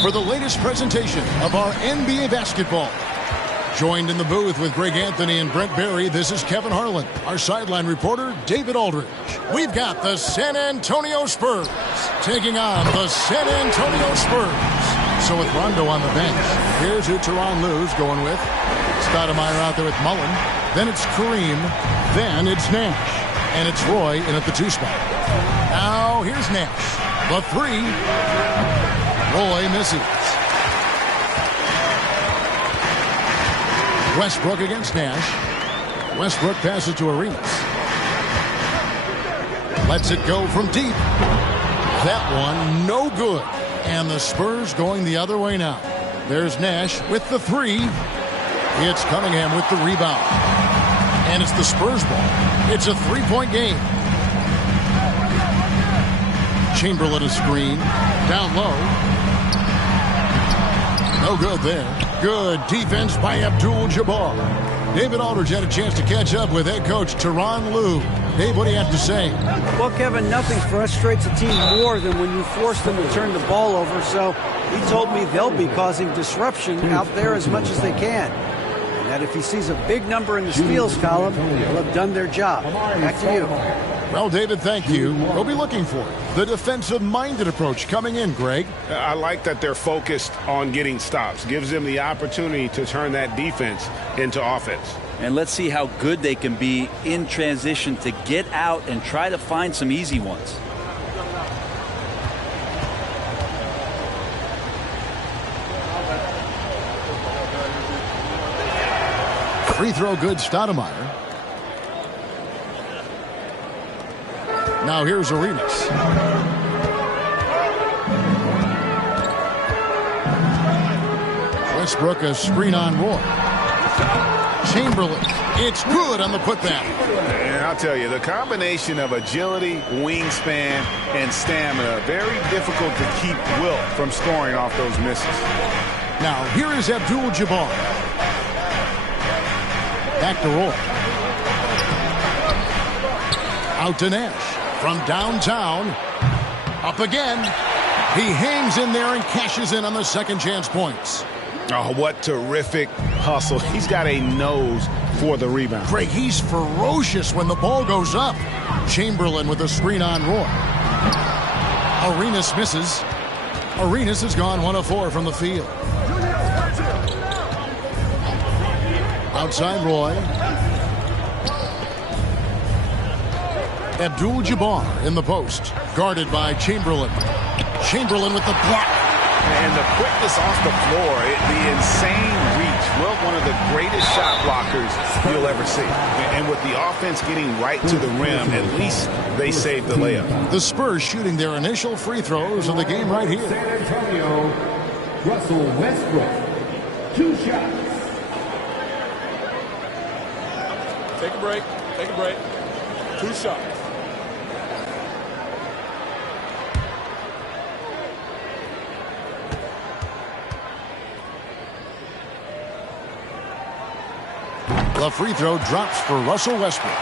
for the latest presentation of our NBA basketball. Joined in the booth with Greg Anthony and Brent Barry, this is Kevin Harlan. Our sideline reporter, David Aldridge. We've got the San Antonio Spurs taking on the San Antonio Spurs. So with Rondo on the bench, here's who Tyronn Lue's going with. Stoudemire out there with Mullen. Then it's Kareem. Then it's Nash. And it's Roy in at the 2 spot. Now here's Nash. The 3. Roy misses. Westbrook against Nash. Westbrook passes to Arenas. Lets it go from deep. That one no good. And the Spurs going the other way now. There's Nash with the 3. It's Cunningham with the rebound. And it's the Spurs ball. It's a 3-point game. Chamberlain a screen. Down low. No good there. Good defense by Abdul-Jabbar. David Aldridge had a chance to catch up with head coach Tyronn Lue. Dave, what do you have to say? Well, Kevin, nothing frustrates a team more than when you force them to turn the ball over. So he told me they'll be causing disruption out there as much as they can. And that if he sees a big number in the steals column, they'll have done their job. Back to you. Well, David, thank you. We'll be looking for the defensive-minded approach coming in, Greg. I like that they're focused on getting stops. Gives them the opportunity to turn that defense into offense. And let's see how good they can be in transition to get out and try to find some easy ones. Free throw good, Stoudemire. Now here's Arenas. Westbrook a screen on Roy. Chamberlain. It's good on the putback. And I'll tell you, the combination of agility, wingspan, and stamina, very difficult to keep Wilt from scoring off those misses. Now here is Abdul-Jabbar. Back to Roy. Out to Nash. From downtown, up again. He hangs in there and cashes in on the second chance points. Oh, what terrific hustle. He's got a nose for the rebound. Greg, he's ferocious when the ball goes up. Chamberlain with a screen on Roy. Arenas misses. Arenas has gone 1 of 4 from the field. Outside Roy. Abdul-Jabbar in the post, guarded by Chamberlain. Chamberlain with the block. And the quickness off the floor, the insane reach. Well, one of the greatest shot blockers you'll ever see. And with the offense getting right to the rim, at least they saved the layup. The Spurs shooting their initial free throws of the game right here. San Antonio, Russell Westbrook, 2 shots. Take a break. Take a break. 2 shots. The free throw drops for Russell Westbrook.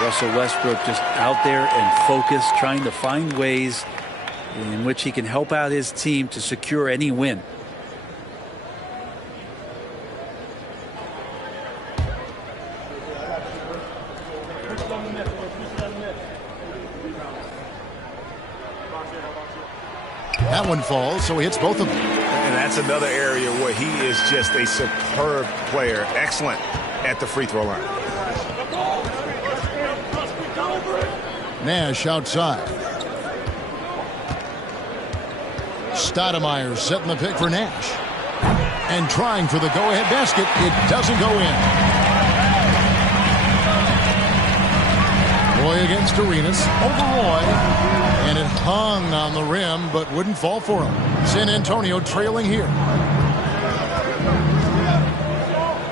Russell Westbrook just out there and focused, trying to find ways in which he can help out his team to secure any win. That one falls, so he hits both of them. And that's another area where he is just a superb player. Excellent at the free throw line. Nash outside. Stoudemire setting the pick for Nash. And trying for the go-ahead basket. It doesn't go in. Roy against Arenas. Over Roy. And it hung on the rim, but wouldn't fall for him. San Antonio trailing here.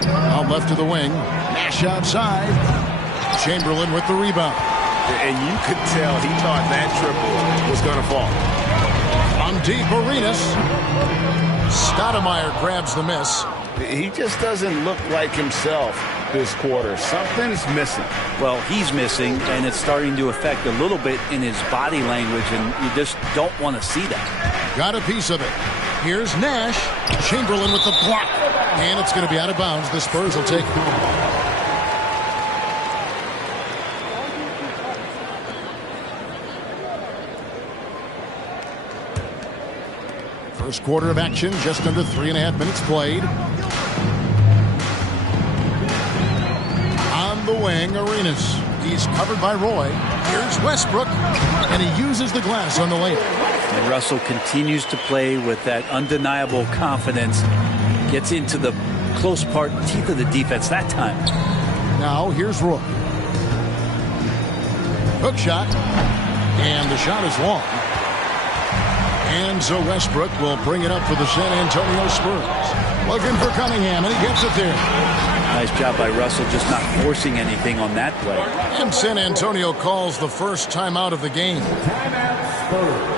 Out left to the wing. Nash outside. Chamberlain with the rebound. And you could tell he thought that triple was going to fall. On deep, Arenas. Stoudemire grabs the miss. He just doesn't look like himself this quarter. Something's missing. Well, he's missing, and it's starting to affect a little bit in his body language, and you just don't want to see that. Got a piece of it. Here's Nash. Chamberlain with the block. And it's going to be out of bounds. The Spurs will take it. First quarter of action, just under 3.5 minutes played. On the wing, Arenas. He's covered by Roy. Here's Westbrook, and he uses the glass on the layup. And Russell continues to play with that undeniable confidence. Gets into the close part, teeth of the defense that time. Now, here's Roy. Hook shot, and the shot is long. And so Westbrook will bring it up for the San Antonio Spurs. Looking for Cunningham, and he gets it there. Nice job by Russell, just not forcing anything on that play. And San Antonio calls the first timeout of the game. Timeout, Spurs.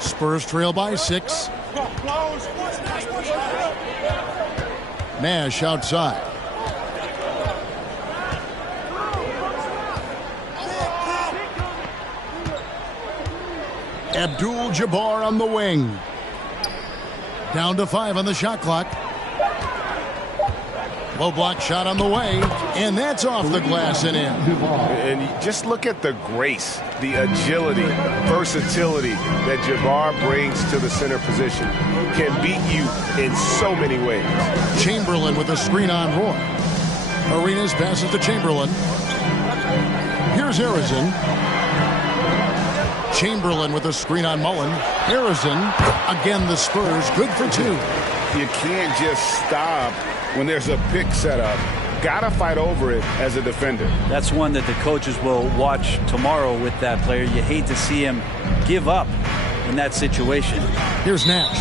Spurs trail by 6. Nash outside. Abdul-Jabbar on the wing. Down to 5 on the shot clock. Low block shot on the way, and that's off the glass and in. And just look at the grace, the agility, versatility that Jabbar brings to the center position. Can beat you in so many ways. Chamberlain with a screen on Roy. Arenas passes to Chamberlain. Here's Harrison. Chamberlain with a screen on Mullen. Harrison, again the Spurs, good for 2. You can't just stop when there's a pick set up. Gotta fight over it as a defender. That's one that the coaches will watch tomorrow with that player. You hate to see him give up in that situation. Here's Nash.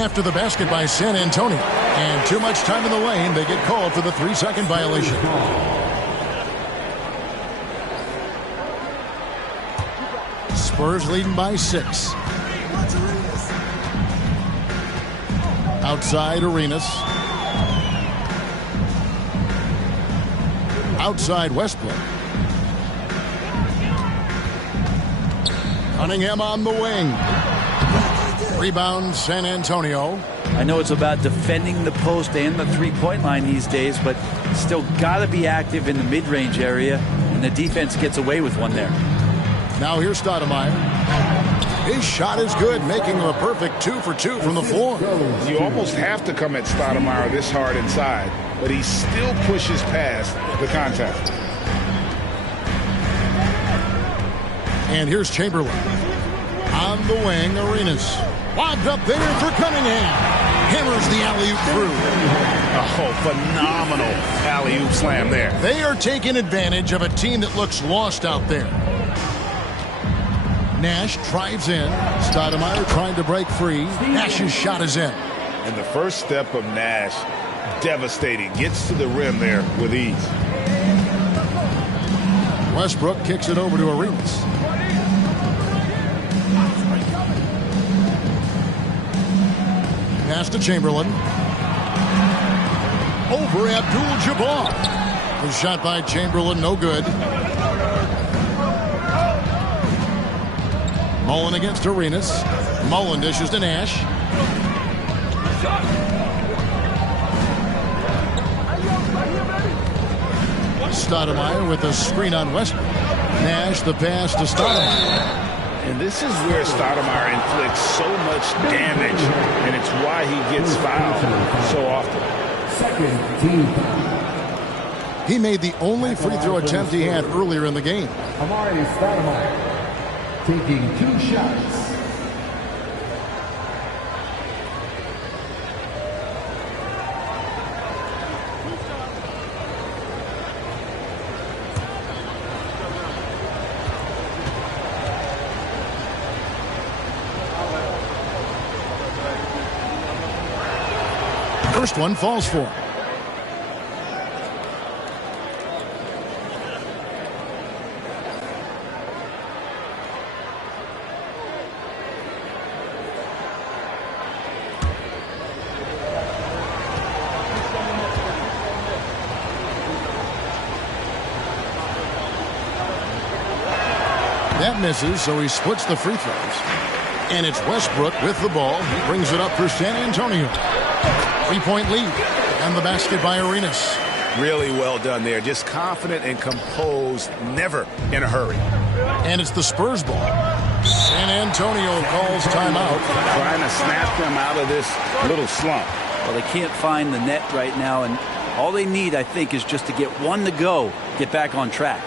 After the basket by San Antonio. And too much time in the lane. They get called for the 3-second violation. Spurs leading by 6. Outside Arenas. Outside Westbrook. Cunningham on the wing. Rebound San Antonio. I know it's about defending the post and the three-point line these days, but still got to be active in the mid-range area, and the defense gets away with one there. Now here's Stoudemire. His shot is good, making him a perfect 2 for 2 from the floor. You almost have to come at Stoudemire this hard inside, but he still pushes past the contact. And here's Chamberlain. On the wing, Arenas. Lobbed up there for Cunningham. Hammers the alley-oop through. Oh, phenomenal alley-oop slam there. They are taking advantage of a team that looks lost out there. Nash drives in. Stoudemire trying to break free. Nash's shot is in. And the first step of Nash, devastating. Gets to the rim there with ease. Westbrook kicks it over to Arenas. Pass to Chamberlain. Over Abdul-Jabbar. The shot by Chamberlain, no good. Mullen against Arenas. Mullen dishes to Nash. Stoudemire with a screen on Westbrook. Nash the pass to Stoudemire. And this is where Stoudemire inflicts so much damage, and it's why he gets fouled so often. Second team. He made the only free throw attempt he had earlier in the game. Amari Stoudemire taking 2 shots. First one falls for him. That misses, so he splits the free throws. And it's Westbrook with the ball. He brings it up for San Antonio. 3-point lead. And the basket by Arenas. Really well done there. Just confident and composed, never in a hurry. And it's the Spurs ball. San Antonio calls timeout. Trying to snap them out of this little slump. Well, they can't find the net right now, and all they need, I think, is just to get one to go, get back on track.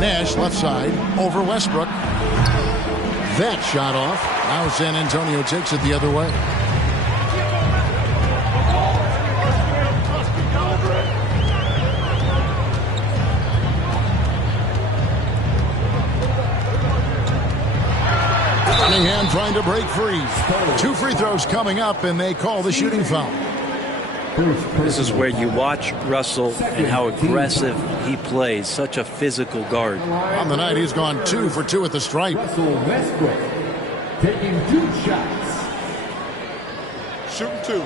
Nash left side over Westbrook. That shot off. Now San Antonio takes it the other way. Cunningham trying to break free. 2 free throws coming up, and they call the shooting foul. This is where you watch Russell and how aggressive he plays. Such a physical guard. On the night, he's gone 2 for 2 at the stripe. Russell Westbrook taking 2 shots. Shooting 2.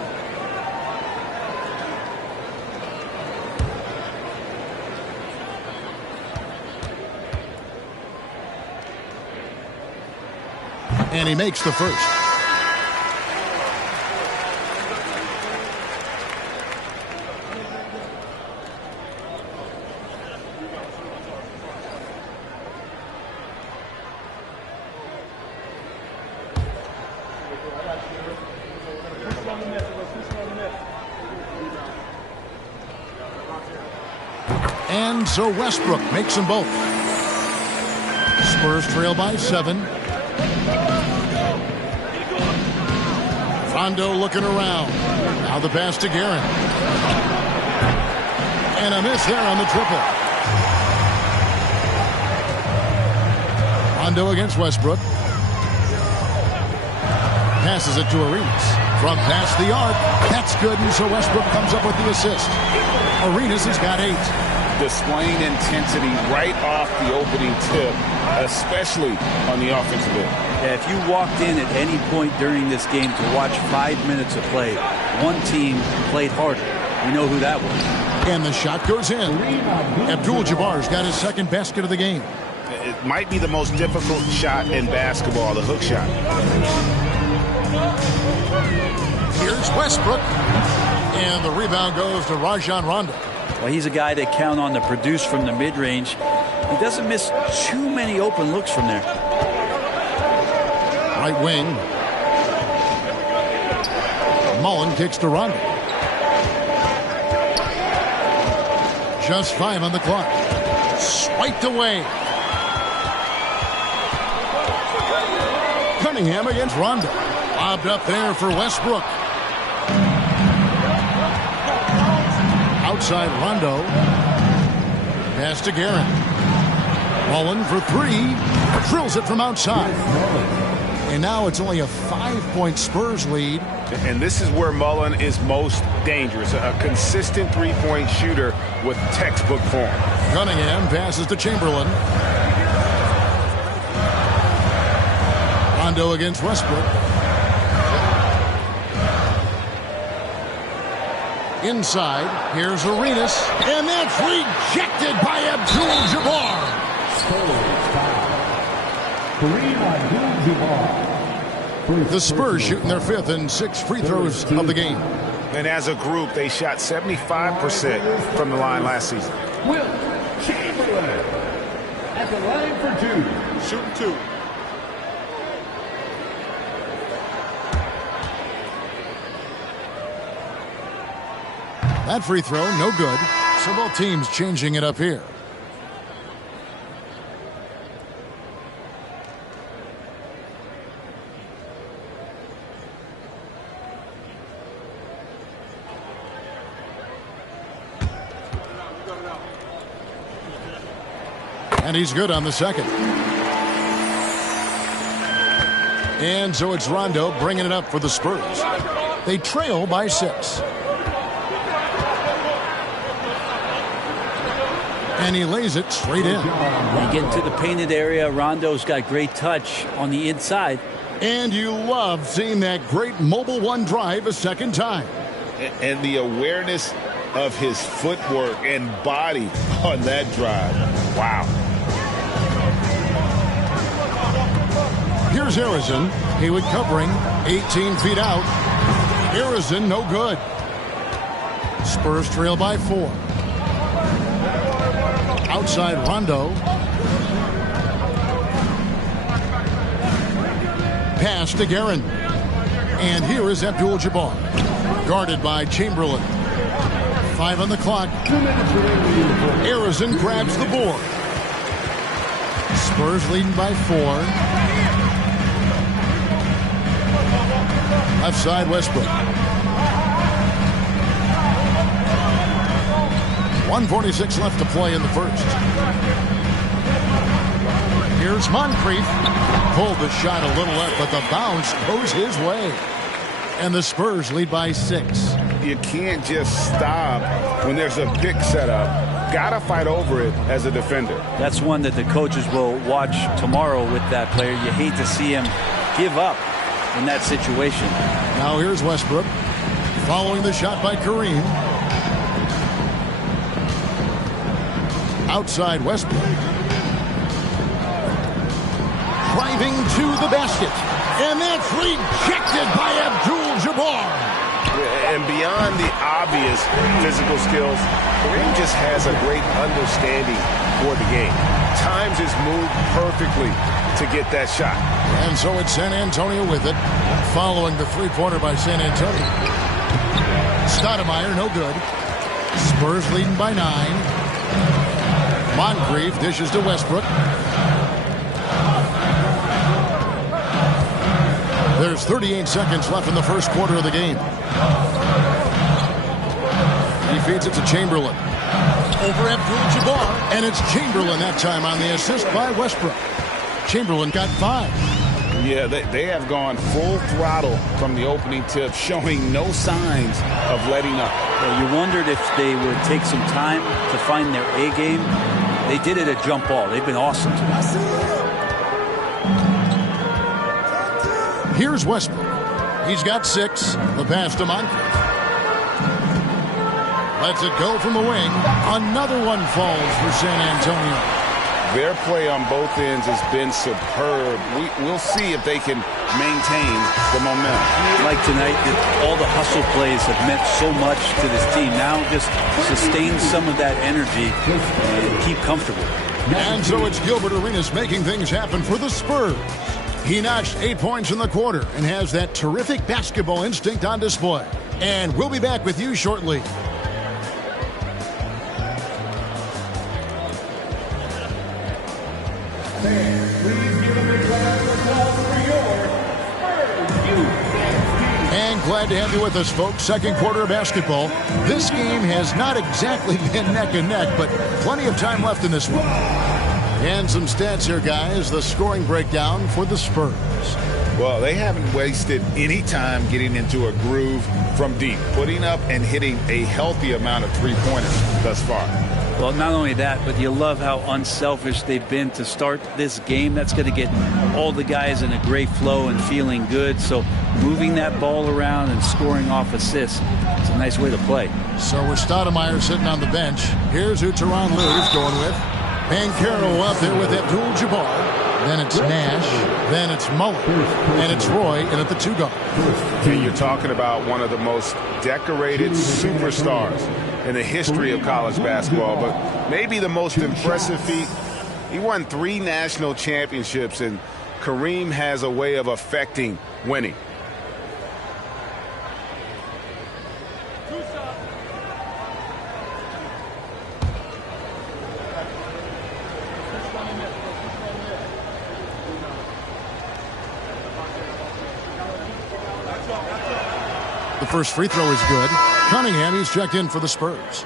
And he makes the first. And so Westbrook makes them both. Spurs trail by 7. Rondo looking around. Now the pass to Guerin. And a miss there on the triple. Rondo against Westbrook. Passes it to Arenas. From past the arc. That's good, and so Westbrook comes up with the assist. Arenas has got 8. Displaying intensity right off the opening tip, especially on the offensive end. Yeah, if you walked in at any point during this game to watch 5 minutes of play, one team played harder. We know who that was. And the shot goes in. Abdul-Jabbar's got his second basket of the game. It might be the most difficult shot in basketball, the hook shot. Here's Westbrook. And the rebound goes to Rajon Rondo. Well, he's a guy they count on to produce from the mid-range. He doesn't miss too many open looks from there. Right wing. Mullen kicks to Rondo. Just 5 on the clock. Swiped away. Cunningham against Rondo. Lobbed up there for Westbrook. Outside Rondo. Pass to Guerin. Mullen for 3. Drills it from outside. And now it's only a 5-point Spurs lead. And this is where Mullen is most dangerous. A consistent three-point shooter with textbook form. Cunningham passes to Chamberlain. Rondo against Westbrook. Inside, here's Arenas, and that's rejected by Abdul-Jabbar. The Spurs shooting their 5th and 6th free throws of the game. And as a group, they shot 75% from the line last season. Will Chamberlain at the line for 2. Shooting 2. That free throw, no good. So both teams changing it up here. And he's good on the second. And so it's Rondo bringing it up for the Spurs. They trail by 6. And he lays it straight in. You get into the painted area. Rondo's got great touch on the inside. And you love seeing that great mobile one drive a second time. And the awareness of his footwork and body on that drive. Wow. Here's Harrison. Haywood covering, 18 feet out. Harrison, no good. Spurs trail by 4. Outside Rondo. Pass to Guerin. And here is Abdul-Jabbar. Guarded by Chamberlain. 5 on the clock. Harrison grabs the board. Spurs leading by 4. Left side Westbrook. 1:46 left to play in the first. Here's Moncrief. Pulled the shot a little left, but the bounce goes his way. And the Spurs lead by 6. You can't just stop when there's a pick set up. Gotta fight over it as a defender. That's one that the coaches will watch tomorrow with that player. You hate to see him give up in that situation. Now here's Westbrook. Following the shot by Kareem. Outside Westbrook. Driving to the basket. And that's rejected by Abdul-Jabbar. And beyond the obvious physical skills, Kareem just has a great understanding for the game. times his move perfectly to get that shot. And so it's San Antonio with it, following the three-pointer by San Antonio. Stoudemire, no good. Spurs leading by 9. Moncrief dishes to Westbrook. There's 38 seconds left in the first quarter of the game. He feeds it to Chamberlain. Over Abdul-Jabbar, and it's Chamberlain that time on the assist by Westbrook. Chamberlain got 5. Yeah, they have gone full throttle from the opening tip, showing no signs of letting up. Well, you wondered if they would take some time to find their A game. They did it at jump ball. They've been awesome tonight. Here's Westbrook. He's got 6. The pass to Moncrief. Lets it go from the wing. Another one falls for San Antonio. Their play on both ends has been superb. We'll see if they can maintain the momentum. Like tonight, all the hustle plays have meant so much to this team. Now just sustain some of that energy and keep comfortable. And so it's Gilbert Arenas making things happen for the Spurs. He notched 8 points in the quarter and has that terrific basketball instinct on display. And we'll be back with you shortly. And glad to have you with us, folks. Second quarter of basketball. This game has not exactly been neck and neck, but plenty of time left in this one. And some stats here, guys. The scoring breakdown for the Spurs. Well, they haven't wasted any time getting into a groove from deep, putting up and hitting a healthy amount of three-pointers thus far. Well, not only that, but you love how unselfish they've been to start this game. That's going to get all the guys in a great flow and feeling good. So moving that ball around and scoring off assists, it's a nice way to play. So with Stoudemire sitting on the bench, here's who Tyronn Lue's going with. Banchero up there with Abdul-Jabbar. Then it's Nash. Then it's Mullen. And it's Roy in at the 2 guard. And you're talking about one of the most decorated superstars in the history of college basketball, but maybe the most impressive feat. He won 3 national championships, and Kareem has a way of affecting winning. The first free throw is good. Cunningham, he's checked in for the Spurs.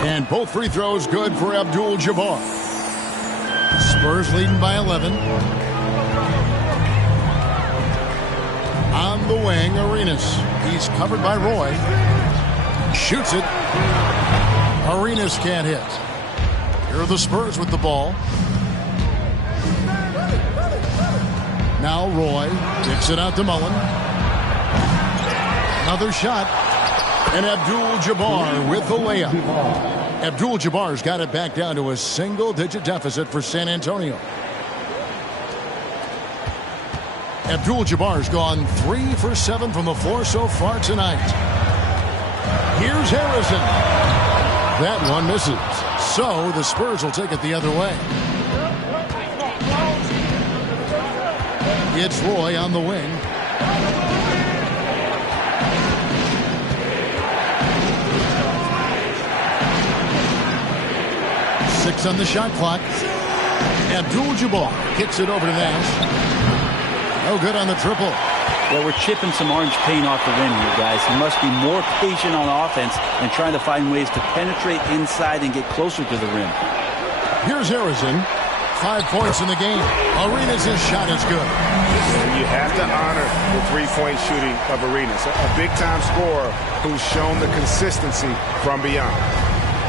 And both free throws good for Abdul-Jabbar. Spurs leading by 11. On the wing, Arenas. He's covered by Roy. Shoots it. Arenas can't hit. Here are the Spurs with the ball. Now Roy kicks it out to Mullen. Another shot. And Abdul-Jabbar with the layup. Abdul-Jabbar's got it back down to a single-digit deficit for San Antonio. Abdul-Jabbar's gone 3 for 7 from the floor so far tonight. Here's Harrison. That one misses. So the Spurs will take it the other way. It's Roy on the wing. Six on the shot clock. Abdul-Jabbar kicks it over to Nash. No good on the triple. Well, we're chipping some orange paint off the rim here, guys. He must be more patient on offense and trying to find ways to penetrate inside and get closer to the rim. Here's Harrison. 5 points in the game. Arenas' shot is good. You have to honor the three-point shooting of Arenas, a big-time scorer who's shown the consistency from beyond.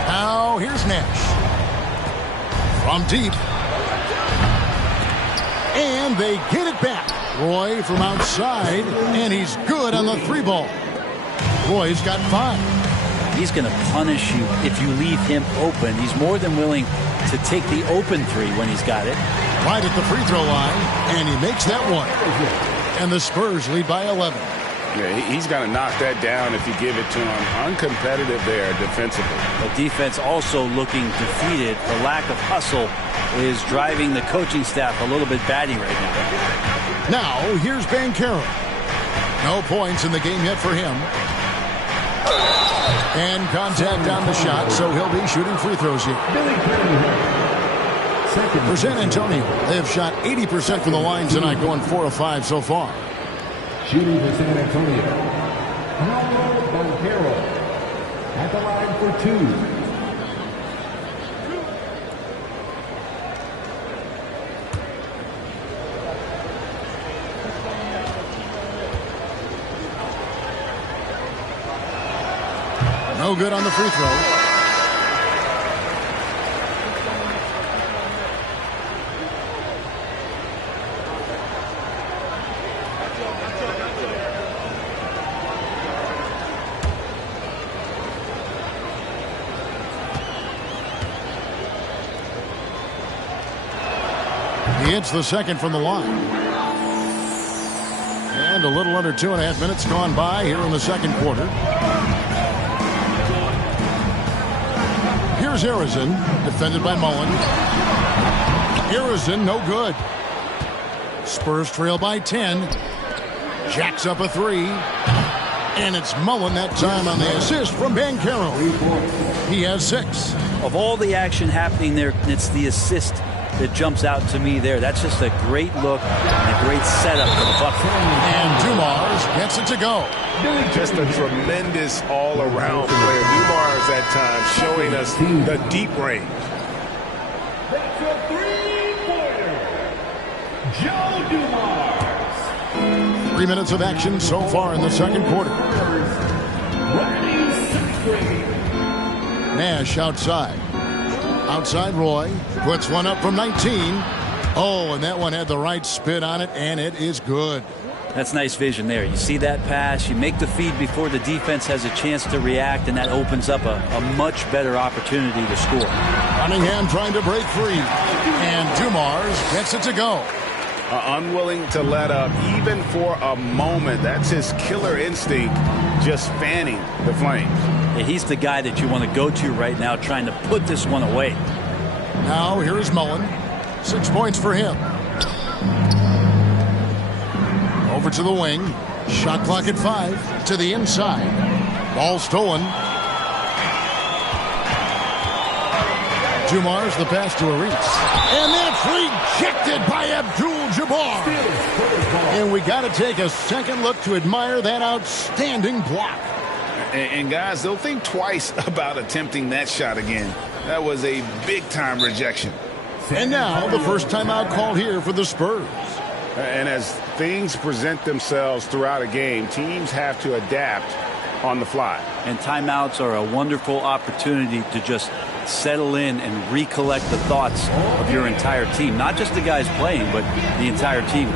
Now here's Nash. From deep. And they get it back. Roy from outside, and he's good on the 3 ball. Roy's got 5. he's going to punish you if you leave him open. He's more than willing to take the open three when he's got it. Right at the free throw line, and he makes that one. And the Spurs lead by 11. Yeah, he's going to knock that down if you give it to him. Uncompetitive there defensively. The defense also looking defeated. The lack of hustle is driving the coaching staff a little bit batty right now. Now, here's Banchero. No points in the game yet for him. And contact on the shot, so he'll be shooting free throws here. For San Antonio, they have shot 80% from the line tonight, going 4 of 5 so far. Shooting for San Antonio, Paolo Banchero at the line for 2. No good on the free throw. He hits the second from the line. And a little under 2.5 minutes gone by here in the second quarter. Here's Harrison, defended by Mullen. Harrison, no good. Spurs trail by 10. Jacks up a 3. And it's Mullen that time on the assist from Banchero. He has 6. Of all the action happening there, it's the assist that jumps out to me there. That's just a great look and a great setup for the bucket. And Dumars gets it to go. Just a tremendous all-around player. Dumars at times showing us the deep range. That's a three-pointer. Joe Dumars. 3 minutes of action so far in the second quarter. Nash outside. Outside Roy. Puts one up from 19. Oh, and that one had the right spin on it, and it is good. That's nice vision there. You see that pass, you make the feed before the defense has a chance to react, and that opens up a much better opportunity to score. Cunningham trying to break free. And Dumars gets it to go. Unwilling to let up even for a moment. That's his killer instinct, just fanning the flames. Yeah, he's the guy that you want to go to right now, trying to put this one away. Now here is Mullen. 6 points for him. Over to the wing. Shot clock at 5. To the inside. Ball stolen. Dumars the pass to Aris. And that's rejected by Abdul-Jabbar. And we got to take a second look to admire that outstanding block. And guys, they'll think twice about attempting that shot again. That was a big-time rejection. And now the first timeout called here for the Spurs. And as things present themselves throughout a game, teams have to adapt on the fly. And timeouts are a wonderful opportunity to just settle in and recollect the thoughts of your entire team. Not just the guys playing, but the entire team.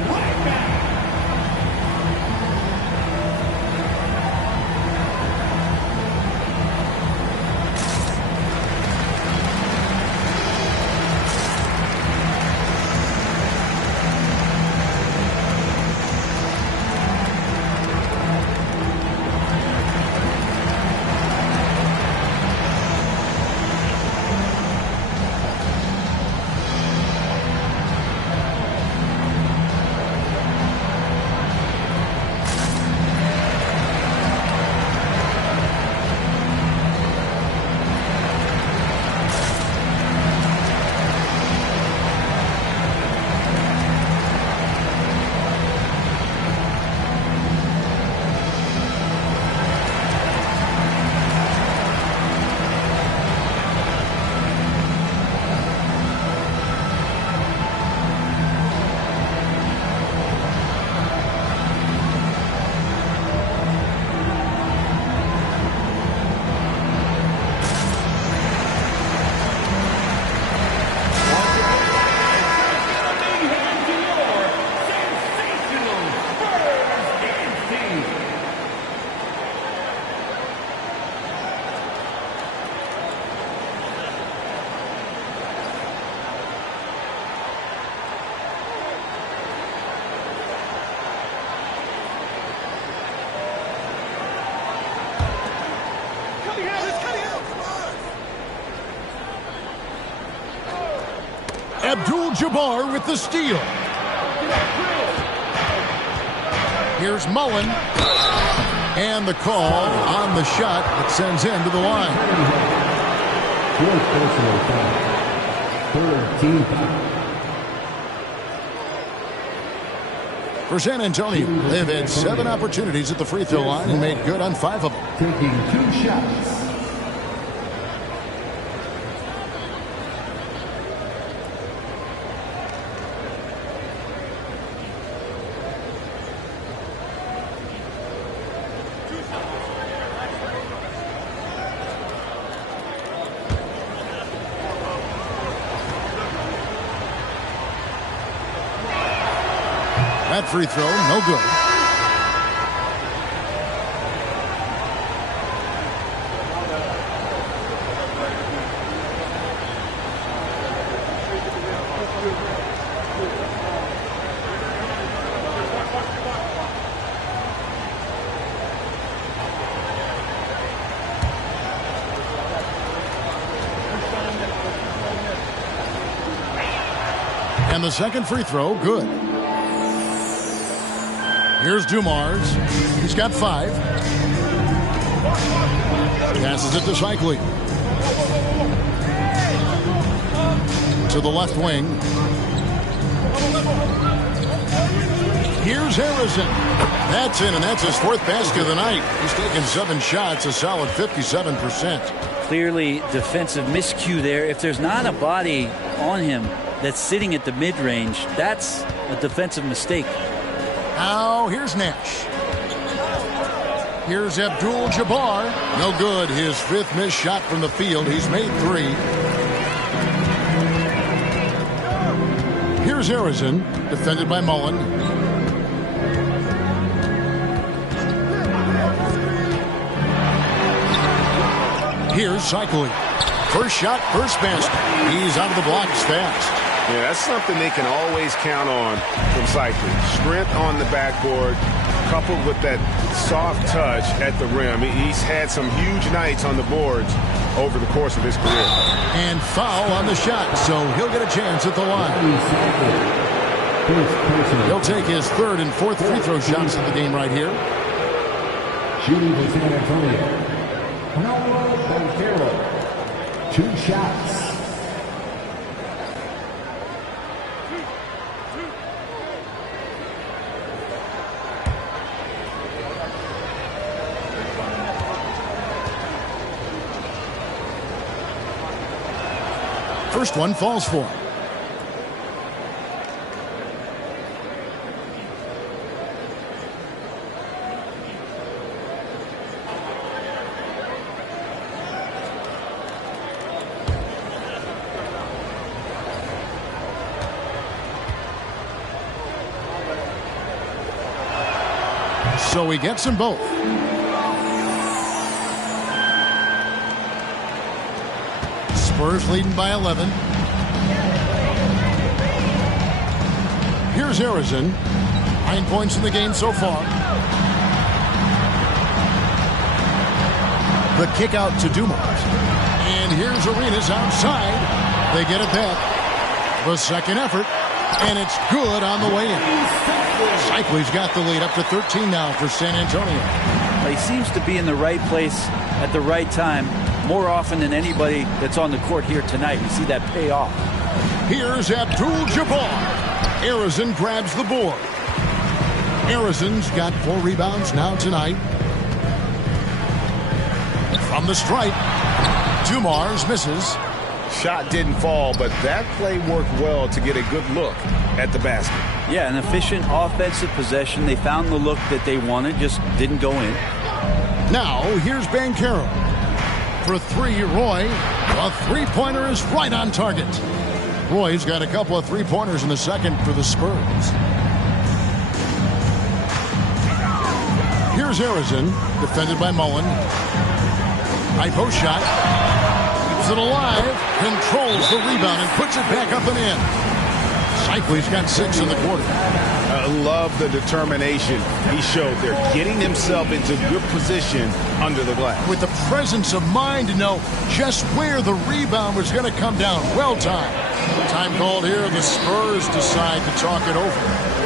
Abdul-Jabbar with the steal. Here's Mullen. And the call on the shot that sends him to the line. Fourth personal foul. Third team foul. For San Antonio, they've had 7 opportunities at the free throw line and made good on 5 of them. Taking 2 shots. That free throw, no good. And the second free throw, good. Here's Dumars. He's got 5. Passes it to Cycli. To the left wing. Here's Harrison. That's in, and that's his 4th basket of the night. He's taken 7 shots, a solid 57%. Clearly defensive miscue there. If there's not a body on him that's sitting at the mid-range, that's a defensive mistake. Now, here's Nash. Here's Abdul-Jabbar. No good. His 5th missed shot from the field. He's made 3. Here's Harrison, defended by Mullen. Here's Cycli. First shot, first basket. He's out of the blocks fast. Yeah, that's something they can always count on from Cycli. Strength on the backboard, coupled with that soft touch at the rim. He's had some huge nights on the boards over the course of his career. And foul on the shot, so he'll get a chance at the line. He'll take his 3rd and 4th free throw shots of the game right here. Shooting for San Antonio. Paolo Banchero. 2 shots. First one falls for him. So he gets them both. Spurs leading by 11. Here's Harrison. 9 points in the game so far. The kick out to Dumars. And here's Arenas outside. They get it back. The second effort. And it's good on the way in. Cycli's got the lead up to 13 now for San Antonio. He seems to be in the right place at the right time more often than anybody that's on the court here tonight. You see that pay off. Here's Abdul-Jabbar. Harrison grabs the board. Harrison's got 4 rebounds now tonight. From the stripe, Dumars misses. Shot didn't fall, but that play worked well to get a good look at the basket. Yeah, an efficient offensive possession. They found the look that they wanted, just didn't go in. Now, here's Banchero. For 3, Roy. A 3-pointer is right on target. Roy's got a couple of 3-pointers in the second for the Spurs. Here's Harrison, defended by Mullen. High post shot. Keeps it alive. Controls the rebound and puts it back up and in. Cycli's got 6 in the quarter. I love the determination he showed there, getting himself into good position under the glass. With the presence of mind to know just where the rebound was going to come down. Well timed. Time called here. The Spurs decide to talk it over.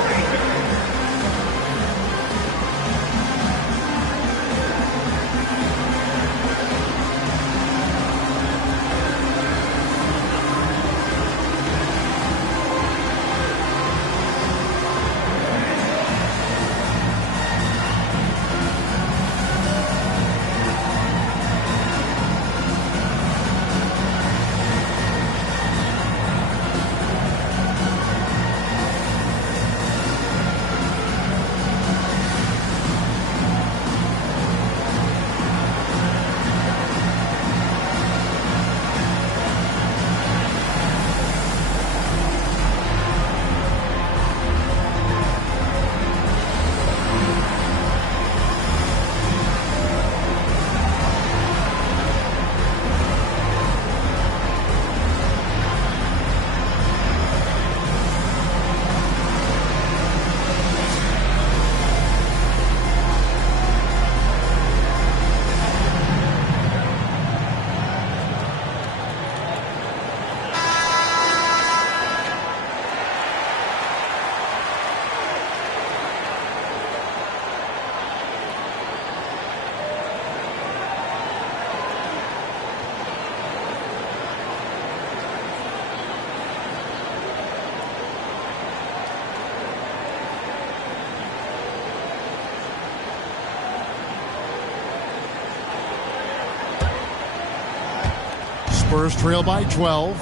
Spurs trail by 12.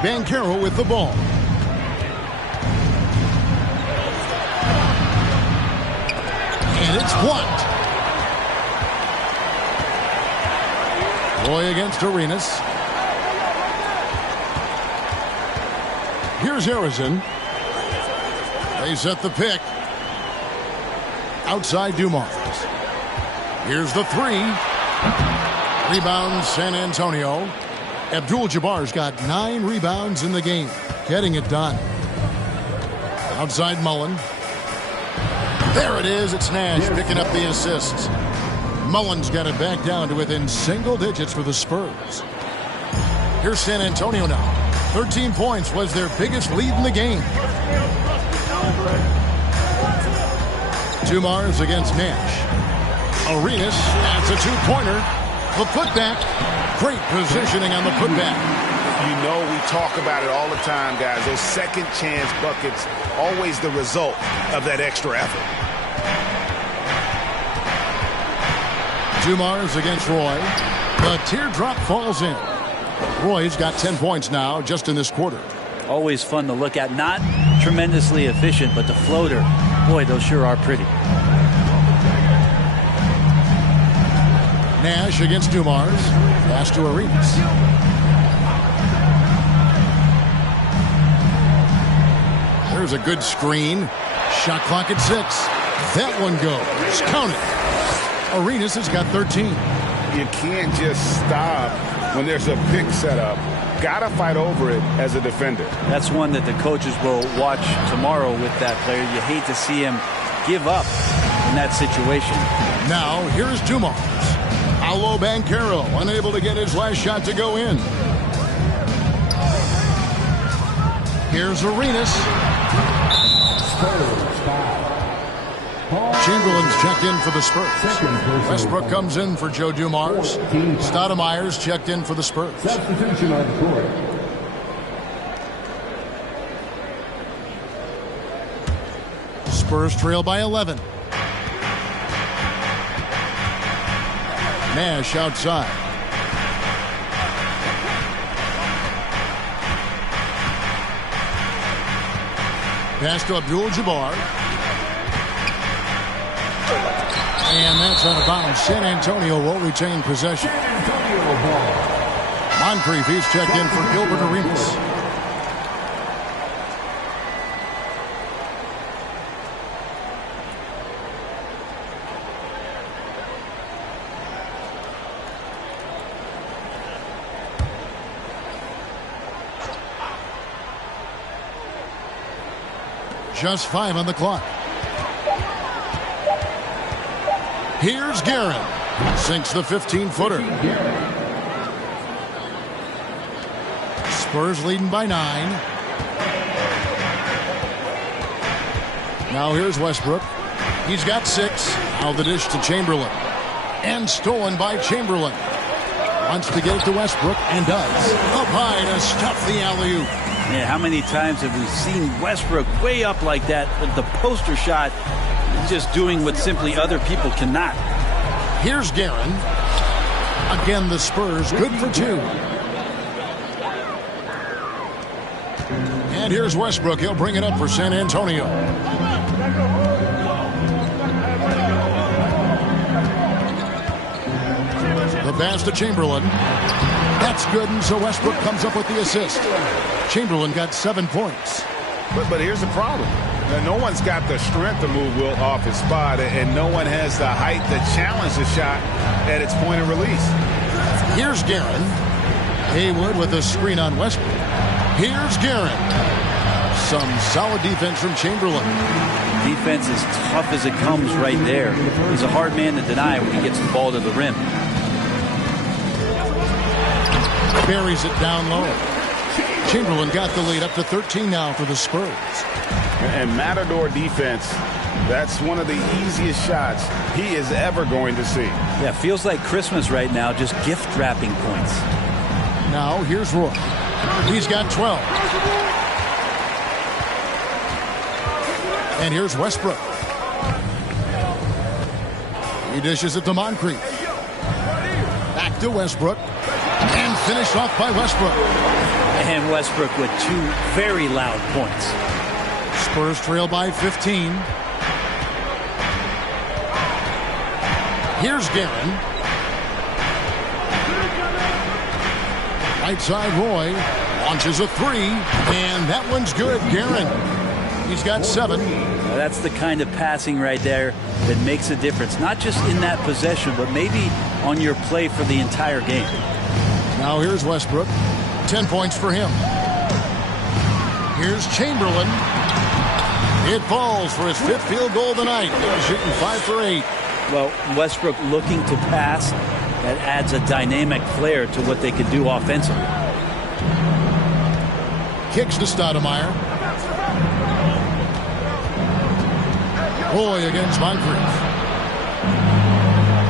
Banchero with the ball. And it's blocked. Roy against Arenas. Here's Harrison. They set the pick. Outside Dumars. Here's the three. Rebound San Antonio. Abdul-Jabbar's got 9 rebounds in the game. Getting it done. Outside Mullen. There it is. It's Nash picking up the assists. Mullen's got it back down to within single digits for the Spurs. Here's San Antonio now. 13 points was their biggest lead in the game. Dumars against Nash. Arenas, that's a two-pointer. The putback. Great positioning on the putback. You know we talk about it all the time, guys. Those second chance buckets, always the result of that extra effort. Dumars against Roy. The teardrop falls in. Roy's got 10 points now just in this quarter. Always fun to look at. Not tremendously efficient, but the floater, boy, those sure are pretty. Nash against Dumars. Pass to Arenas. There's a good screen. Shot clock at 6. That one goes. Count it. Arenas has got 13. You can't just stop when there's a pick set up. Gotta fight over it as a defender. That's one that the coaches will watch tomorrow with that player. You hate to see him give up in that situation. Now, here's Dumars. Paolo Banchero unable to get his last shot to go in. Here's Arenas. Chamberlain's checked in for the Spurs. Westbrook comes in for Joe Dumars. Stoudemire's checked in for the Spurs. Substitution on the court. Spurs trail by 11. Nash outside. Pass to Abdul-Jabbar. And that's out of bounds. San Antonio will retain possession. Moncrief, he's checked in for Gilbert Arenas. Just 5 on the clock. Here's Guerin. Sinks the 15-footer. Spurs leading by 9. Now here's Westbrook. He's got 6. Now the dish to Chamberlain. And stolen by Chamberlain. Wants to get it to Westbrook and does. Up high to stuff the alley-oop. Yeah, how many times have we seen Westbrook way up like that with the poster shot, just doing what simply other people cannot? Here's Guerin. Again, the Spurs good for 2. And here's Westbrook. He'll bring it up for San Antonio. The pass to Chamberlain. That's good, and so Westbrook comes up with the assist. Chamberlain got 7 points. But here's the problem. Now, no one's got the strength to move Wilt off his spot, and no one has the height to challenge the shot at its point of release. Here's Guerin. Haywood with a screen on Westbrook. Here's Guerin. Some solid defense from Chamberlain. Defense is tough as it comes right there. He's a hard man to deny when he gets the ball to the rim. Buries it down low. Chamberlain got the lead up to 13 now for the Spurs. And Matador defense, that's one of the easiest shots he is ever going to see. Yeah, feels like Christmas right now, just gift wrapping points. Now here's Roy. He's got 12. And here's Westbrook. He dishes it to Moncrief. Back to Westbrook. And finished off by Westbrook. And Westbrook with 2 very loud points. Spurs trail by 15. Here's Guerin. Right side Roy. Launches a 3. And that one's good. Guerin. He's got 7. Now that's the kind of passing right there that makes a difference. Not just in that possession, but maybe on your play for the entire game. Now here's Westbrook. 10 points for him. Here's Chamberlain. It falls for his 5th field goal of the night. He's shooting 5 for 8. Well, Westbrook looking to pass, that adds a dynamic flair to what they can do offensively. Kicks to Stoudemire. Roy against Moncrief.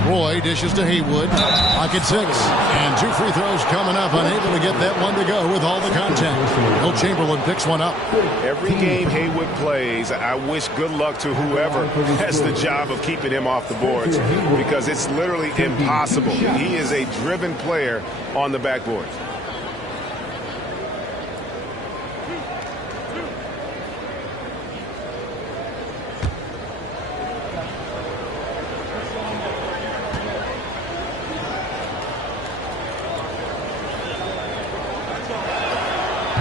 Roy dishes to Haywood. Pocket 6. And 2 free throws coming up. Unable to get that one to go with all the contact. Will Chamberlain picks one up. Every game Haywood plays, I wish good luck to whoever has the job of keeping him off the boards, because it's literally impossible. He is a driven player on the backboard.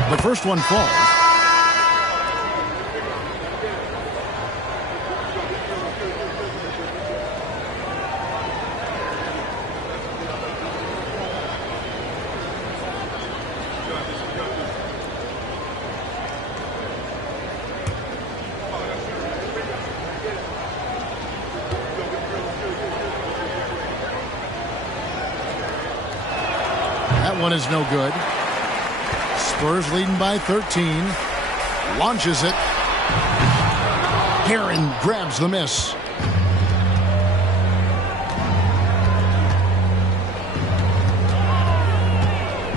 The first one falls. That one is no good. Spurs leading by 13. Launches it. Guerin grabs the miss.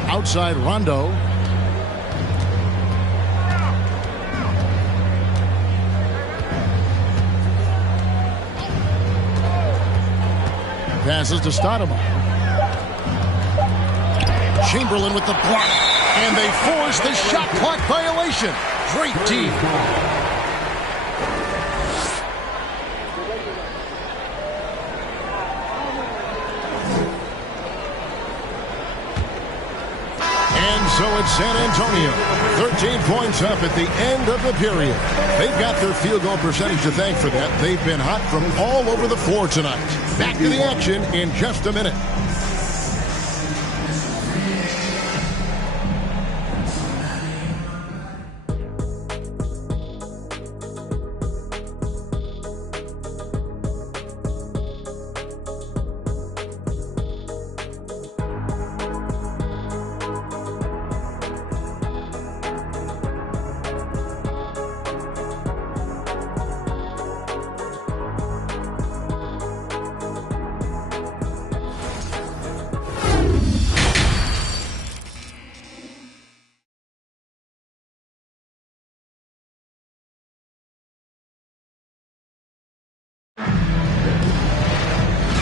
Outside Rondo. Passes to Stoudemire. Chamberlain with the block. And they force the shot clock violation. Great team. And so it's San Antonio. 13 points up at the end of the period. They've got their field goal percentage to thank for that. They've been hot from all over the floor tonight. Back to the action in just a minute.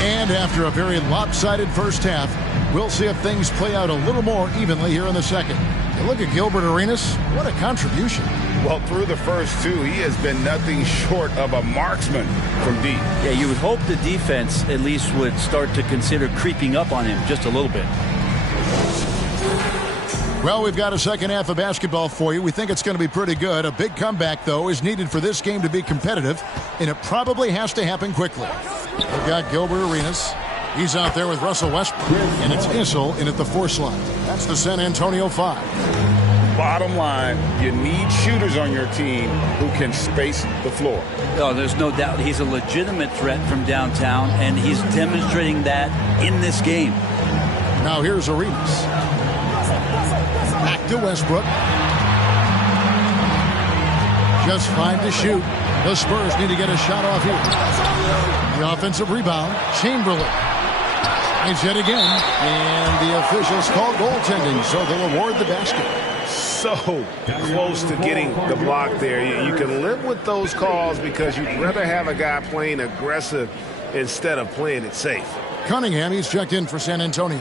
And after a very lopsided first half, we'll see if things play out a little more evenly here in the second. You look at Gilbert Arenas, what a contribution. Well, through the first two, he has been nothing short of a marksman from deep. Yeah, you would hope the defense at least would start to consider creeping up on him just a little bit. Well, we've got a second half of basketball for you. We think it's going to be pretty good. A big comeback, though, is needed for this game to be competitive, and it probably has to happen quickly. We've got Gilbert Arenas. He's out there with Russell Westbrook, and it's Issel in at the 4 slot. That's the San Antonio 5. Bottom line, you need shooters on your team who can space the floor. Oh, there's no doubt he's a legitimate threat from downtown, and he's demonstrating that in this game. Now here's Arenas. Back to Westbrook. Just 5 to shoot. The Spurs need to get a shot off here. The offensive rebound, Chamberlain. Tries yet again, and the officials call goaltending, so they'll award the basket. So close to getting the block there. You can live with those calls because you'd rather have a guy playing aggressive instead of playing it safe. Cunningham, he's checked in for San Antonio.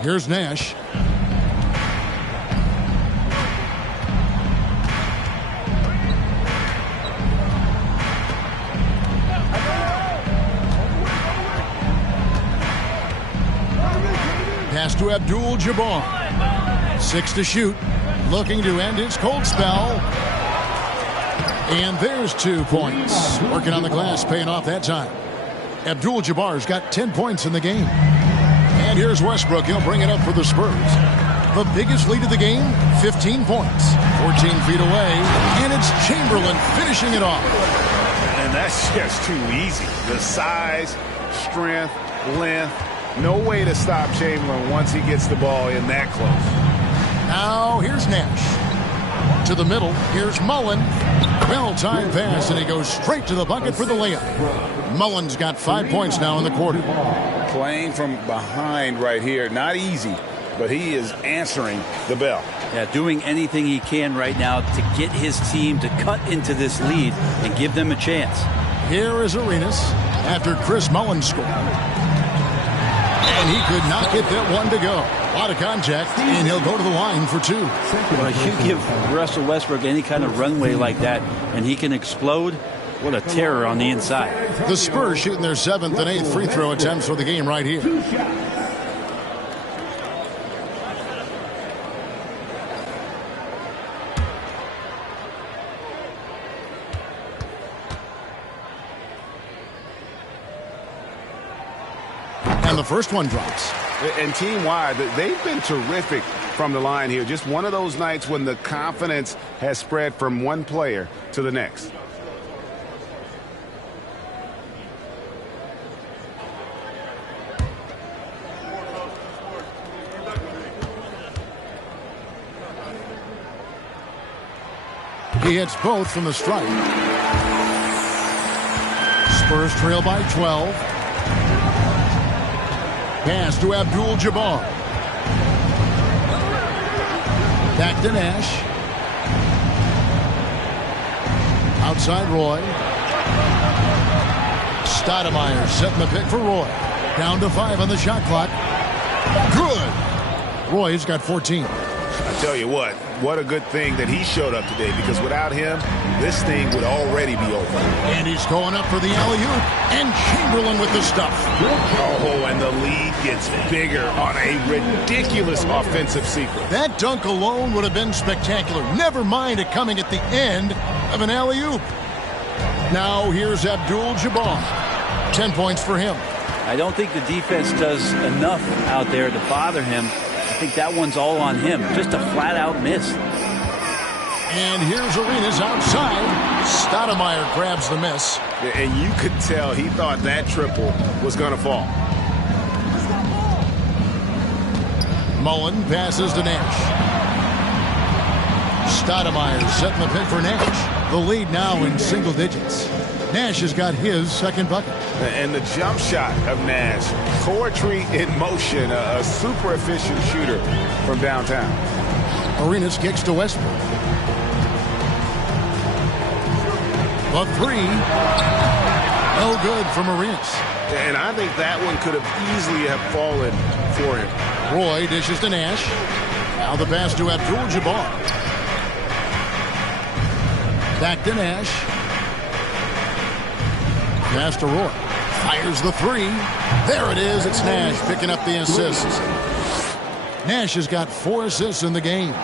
Here's Nash. Pass to Abdul-Jabbar. 6 to shoot. Looking to end his cold spell. And there's 2 points. Working on the glass, paying off that time. Abdul-Jabbar's got 10 points in the game. And here's Westbrook. He'll bring it up for the Spurs. The biggest lead of the game, 15 points. 14 feet away. And it's Chamberlain finishing it off. And that's just too easy. The size, strength, length. No way to stop Chamberlain once he gets the ball in that close. Now here's Nash. To the middle. Here's Mullen. Well-timed pass, and he goes straight to the bucket for the layup. Mullen's got 5 points now in the quarter. Playing from behind right here. Not easy, but he is answering the bell. Yeah, doing anything he can right now to get his team to cut into this lead and give them a chance. Here is Arenas after Chris Mullen scored. And he could not get that one to go. A lot of contact, and he'll go to the line for 2. Well, you give Russell Westbrook any kind of runway like that, and he can explode. What a terror on the inside. The Spurs shooting their 7th and 8th free throw attempts for the game right here. And the first one drops. And team-wide, they've been terrific from the line here. Just one of those nights when the confidence has spread from one player to the next. He hits both from the stripe. Spurs trail by 12. Pass to Abdul-Jabbar. Back to Nash. Outside Roy. Stoudemire setting the pick for Roy. Down to 5 on the shot clock. Good. Roy's got 14. I tell you what a good thing that he showed up today, because without him, this thing would already be over. And he's going up for the alley-oop, and Chamberlain with the stuff. Oh, and the lead gets bigger on a ridiculous offensive sequence. That dunk alone would have been spectacular. Never mind it coming at the end of an alley-oop. Now here's Abdul-Jabbar. 10 points for him. I don't think the defense does enough out there to bother him. I think that one's all on him. Just a flat-out miss. And here's Arenas outside. Stoudemire grabs the miss. And you could tell he thought that triple was going to fall. Mullen passes to Nash. Stoudemire setting the pick for Nash. The lead now in single digits. Nash has got his second bucket. And the jump shot of Nash. Poetry in motion. A super efficient shooter from downtown. Arenas kicks to Westbrook. The 3. No good from Arenas. And I think that one could have easily have fallen for him. Roy dishes to Nash. Now the pass to Abdul-Jabbar. Back to Nash. Pass to Roy. Fires the three. There it is. It's Nash picking up the assist. Nash has got 4 assists in the game.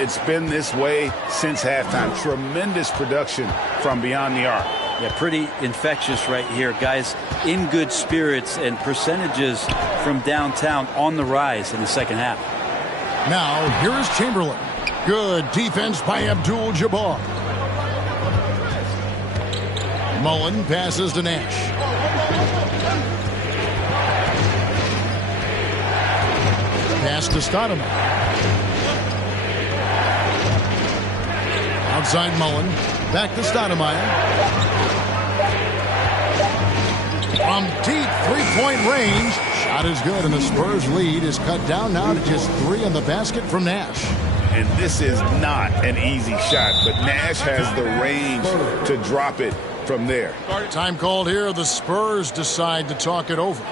It's been this way since halftime. Tremendous production from beyond the arc. Yeah, pretty infectious right here. Guys in good spirits, and percentages from downtown on the rise in the second half. Now, here is Chamberlain. Good defense by Abdul-Jabbar. Mullen passes to Nash. Pass to Stoudemire. Outside Mullen. Back to Stoudemire. From deep three-point range. Shot is good, and the Spurs lead is cut down now to just 3 in the basket from Nash. And this is not an easy shot, but Nash has the range to drop it from there. Time called here. The Spurs decide to talk it over.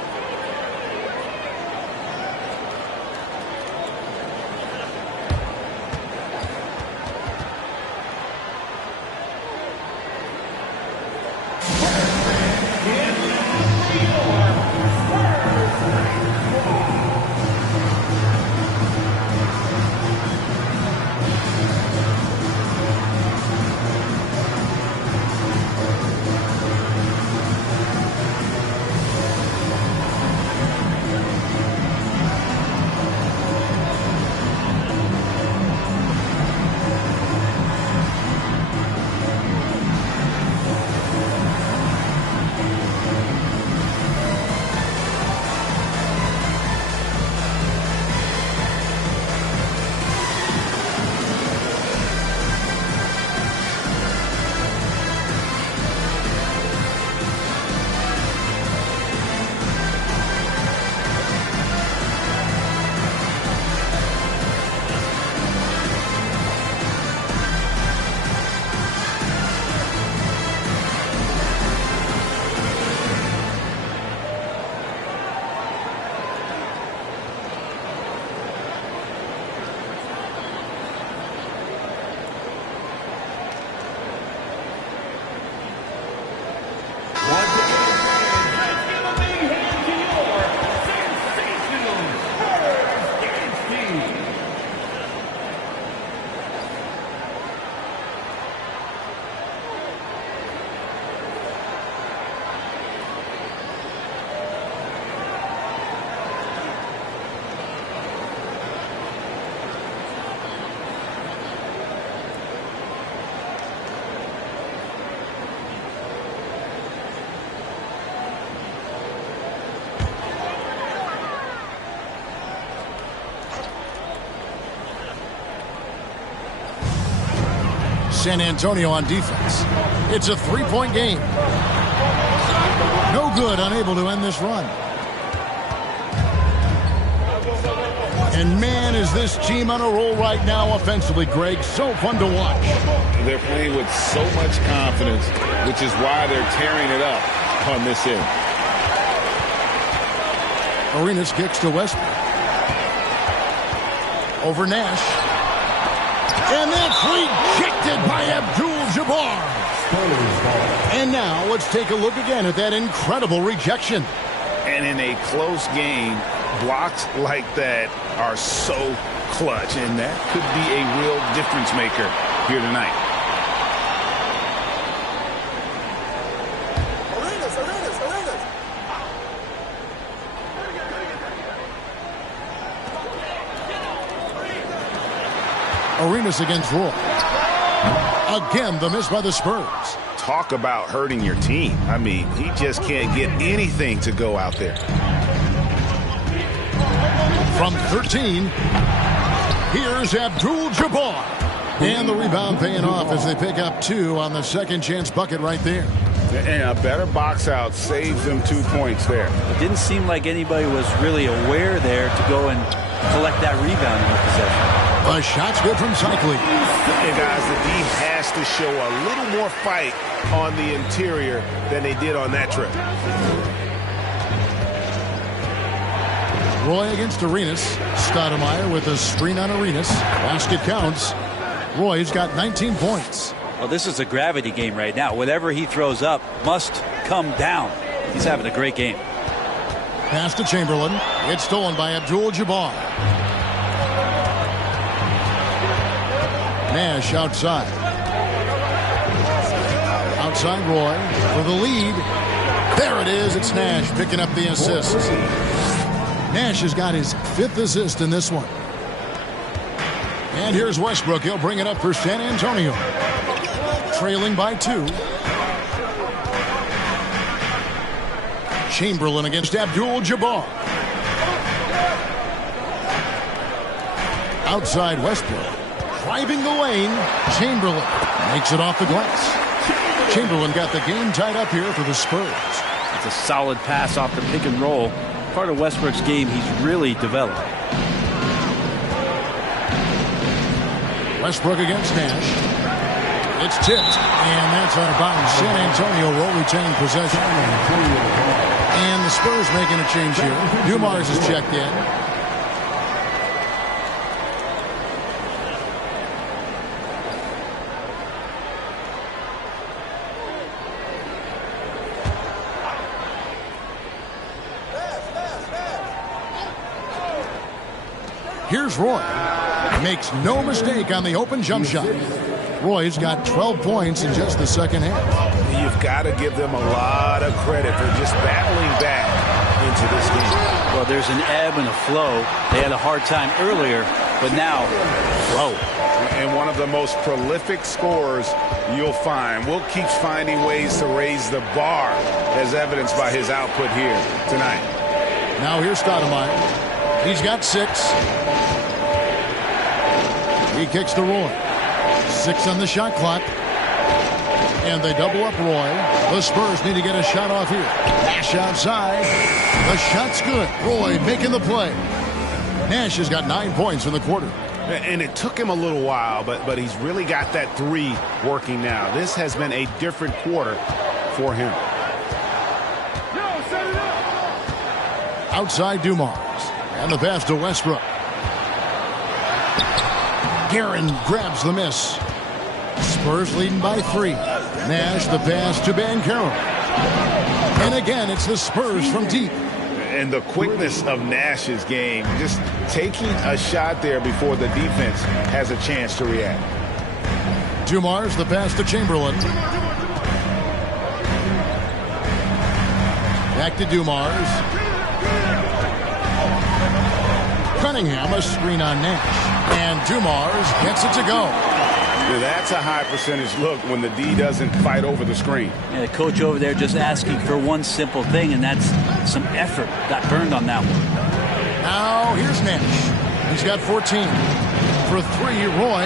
San Antonio on defense. It's a three-point game. No good, unable to end this run. And man, is this team on a roll right now offensively, Greg. So fun to watch. They're playing with so much confidence, which is why they're tearing it up on this end. Arenas kicks to Westbrook. Over Nash. And that's rejected by Abdul-Jabbar. And now let's take a look again at that incredible rejection. And in a close game, blocks like that are so clutch, and that could be a real difference maker here tonight. Arenas against Roy. Again, the miss by the Spurs. Talk about hurting your team. I mean, he just can't get anything to go out there. From 13, here's Abdul-Jabbar. And the rebound paying off as they pick up 2 on the second chance bucket right there. And a better box out saves them 2 points there. It didn't seem like anybody was really aware there to go and collect that rebound in the possession. A shot's good from Cycling. And guys, the D has to show a little more fight on the interior than they did on that trip. Roy against Arenas. Stoudemire with a screen on Arenas. Basket counts. Roy's got 19 points. Well, this is a gravity game right now. Whatever he throws up must come down. He's having a great game. Pass to Chamberlain. It's stolen by Abdul-Jabbar. Nash outside. Outside Roy for the lead. There it is. It's Nash picking up the assist. Nash has got his 5th assist in this one. And here's Westbrook. He'll bring it up for San Antonio. Trailing by 2. Chamberlain against Abdul-Jabbar. Outside Westbrook. Driving the lane. Chamberlain makes it off the glass. Chamberlain got the game tied up here for the Spurs. It's a solid pass off the pick and roll. Part of Westbrook's game he's really developed. Westbrook against Nash. It's tipped, and that's out of bounds. San Antonio will retain possession. And the Spurs making a change here. Dumars is checked in. Here's Roy. Makes no mistake on the open jump shot. Roy's got 12 points in just the second half. You've got to give them a lot of credit for just battling back into this game. Well, there's an ebb and a flow. They had a hard time earlier, but now, flow. And one of the most prolific scorers you'll find. Will keeps finding ways to raise the bar, as evidenced by his output here tonight. Now here's Stoudemire. He's got 6. He kicks to Roy. 6 on the shot clock. And they double up Roy. The Spurs need to get a shot off here. Nash outside. The shot's good. Roy making the play. Nash has got 9 points in the quarter. And it took him a little while, but he's really got that 3 working now. This has been a different quarter for him. Outside Dumars. And the pass to Westbrook. Guerin grabs the miss. Spurs leading by 3. Nash the pass to Banchero. And again, it's the Spurs from deep. And the quickness of Nash's game, just taking a shot there before the defense has a chance to react. Dumars the pass to Chamberlain. Back to Dumars. Cunningham, a screen on Nash. And Dumars gets it to go. Yeah, that's a high percentage look when the D doesn't fight over the screen. Yeah, the coach over there just asking for one simple thing, and that's some effort. Got burned on that one. Now here's Nash. He's got 14. For 3, Roy.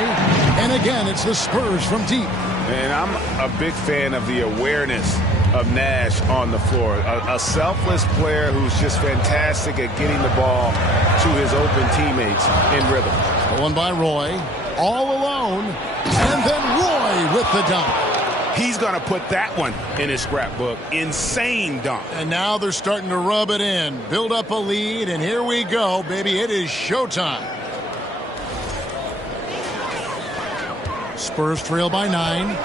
And again, it's the Spurs from deep. And I'm a big fan of the awareness of Nash on the floor. A selfless player who's just fantastic at getting the ball to his open teammates in rhythm. One by Roy. All alone. And then Roy with the dunk. He's going to put that one in his scrapbook. Insane dunk. And now they're starting to rub it in. Build up a lead, and here we go, baby. It is showtime. Spurs trail by 9.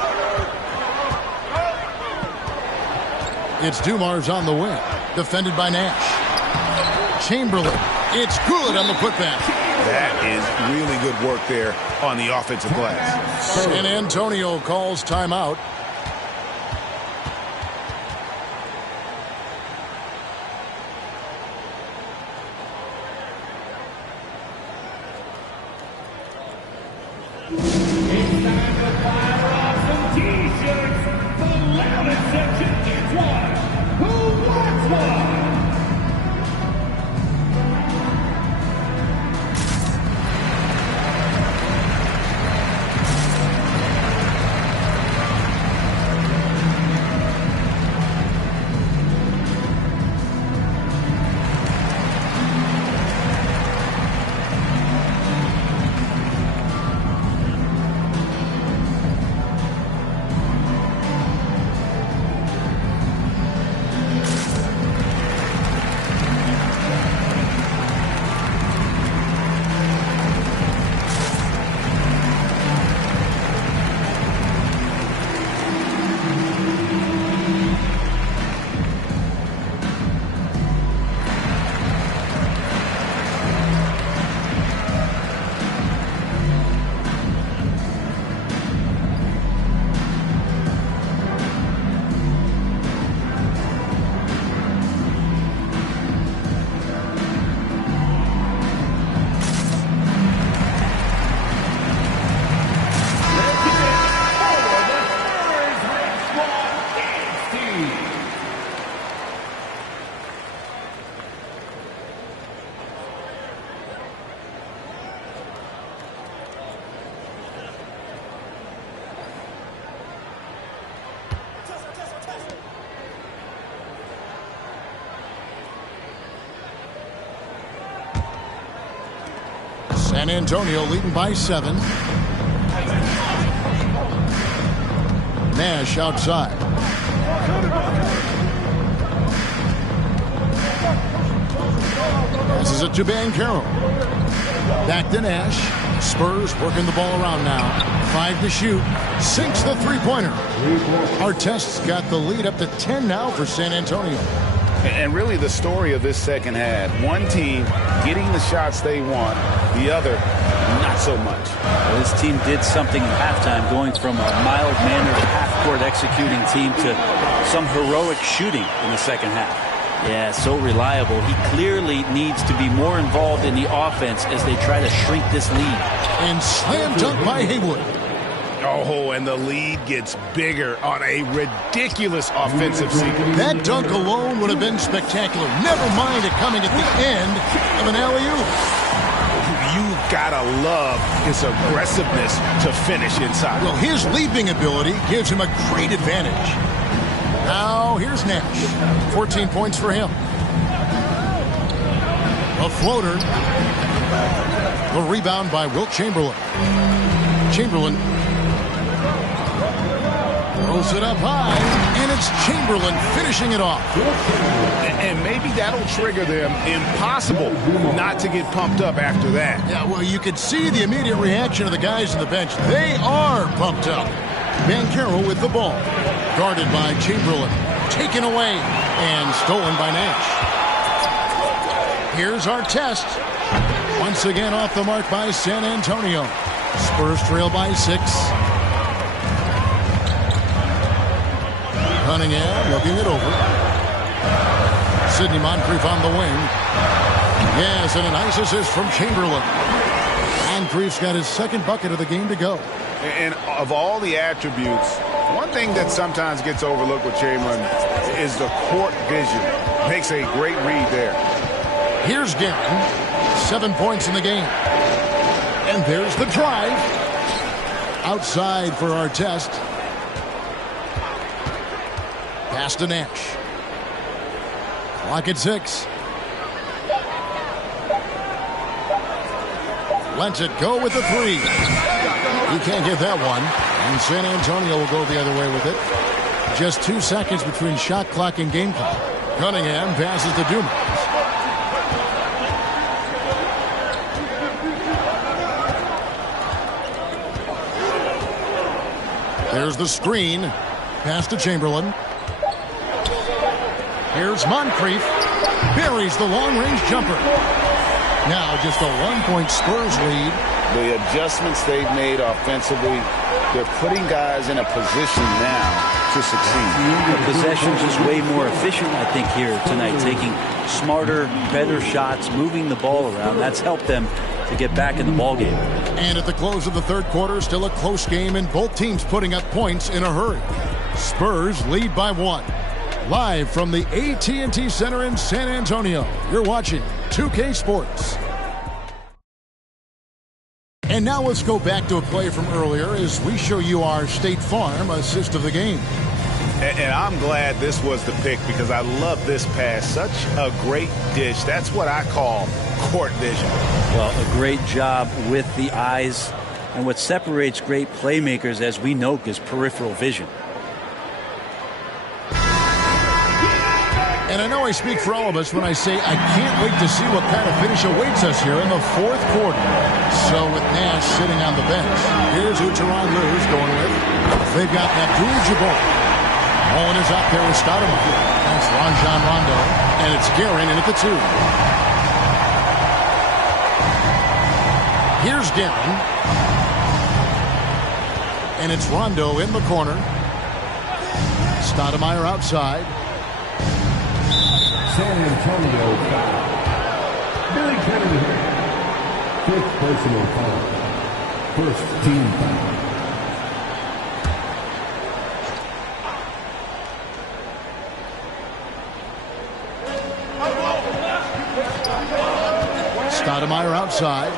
It's Dumars on the wing. Defended by Nash. Chamberlain. It's good on the putback. That is really good work there on the offensive glass. San Antonio calls timeout. It's time to fire off some T-shirts. The loudest section gets one. Who wants one? San Antonio leading by 7. Nash outside. Passes it to Banchero. Back to Nash. Spurs working the ball around now. 5 to shoot. Sinks the three-pointer. Artest's got the lead up to 10 now for San Antonio. And really the story of this second half. One team getting the shots they want. The other, not so much. Well, this team did something at halftime, going from a mild-mannered half-court executing team to some heroic shooting in the second half. Yeah, so reliable. He clearly needs to be more involved in the offense as they try to shrink this lead. And slam dunk by Haywood. Oh, and the lead gets bigger on a ridiculous offensive sequence. That dunk alone would have been spectacular. Never mind it coming at the end of an alley-oop. You gotta love his aggressiveness to finish inside. Well, his leaping ability gives him a great advantage. Now, here's Nash. 14 points for him. A floater. The rebound by Wilt Chamberlain. Chamberlain throws it up high, and it's Chamberlain finishing it off. And maybe that'll trigger them. Impossible not to get pumped up after that. Yeah, well, you could see the immediate reaction of the guys on the bench. They are pumped up. Banchero with the ball. Guarded by Chamberlain. Taken away and stolen by Nash. Here's Artest. Once again off the mark by San Antonio. Spurs trail by 6. Cunningham looking it over. Sidney Moncrief on the wing. Yes, and a nice assist from Chamberlain. Moncrief's got his second bucket of the game to go. And of all the attributes, one thing that sometimes gets overlooked with Chamberlain is the court vision. Makes a great read there. Here's Guerin. 7 points in the game. And there's the drive. Outside for Artest. Pass to Nash. Clock at 6. Lets it go with the 3. He can't get that one. And San Antonio will go the other way with it. Just 2 seconds between shot clock and game clock. Cunningham passes to Dumas. There's the screen. Pass to Chamberlain. Here's Moncrief. Buries the long-range jumper. Now just a 1-point Spurs lead. The adjustments they've made offensively, they're putting guys in a position now to succeed. The possession just way more efficient, I think, here tonight. Taking smarter, better shots, moving the ball around. That's helped them to get back in the ballgame. And at the close of the third quarter, still a close game, and both teams putting up points in a hurry. Spurs lead by 1. Live from the AT&T Center in San Antonio, you're watching 2K Sports. And now let's go back to a play from earlier as we show you our State Farm assist of the game. And I'm glad this was the pick because I love this pass. Such a great dish. That's what I call court vision. Well, a great job with the eyes. And what separates great playmakers, as we know, is peripheral vision. And I know I speak for all of us when I say I can't wait to see what kind of finish awaits us here in the fourth quarter. So with Nash sitting on the bench, here's who Teron Lou's going with. They've got Abdul-Jabbar. Mullen is out there with Stoudemire. That's Rajon Rondo. And it's Guerin in at the 2. Here's Guerin. And it's Rondo in the corner. Stoudemire outside. San Antonio foul. Billy Cunningham. 5th personal foul. 1st team foul. Stoudemire outside.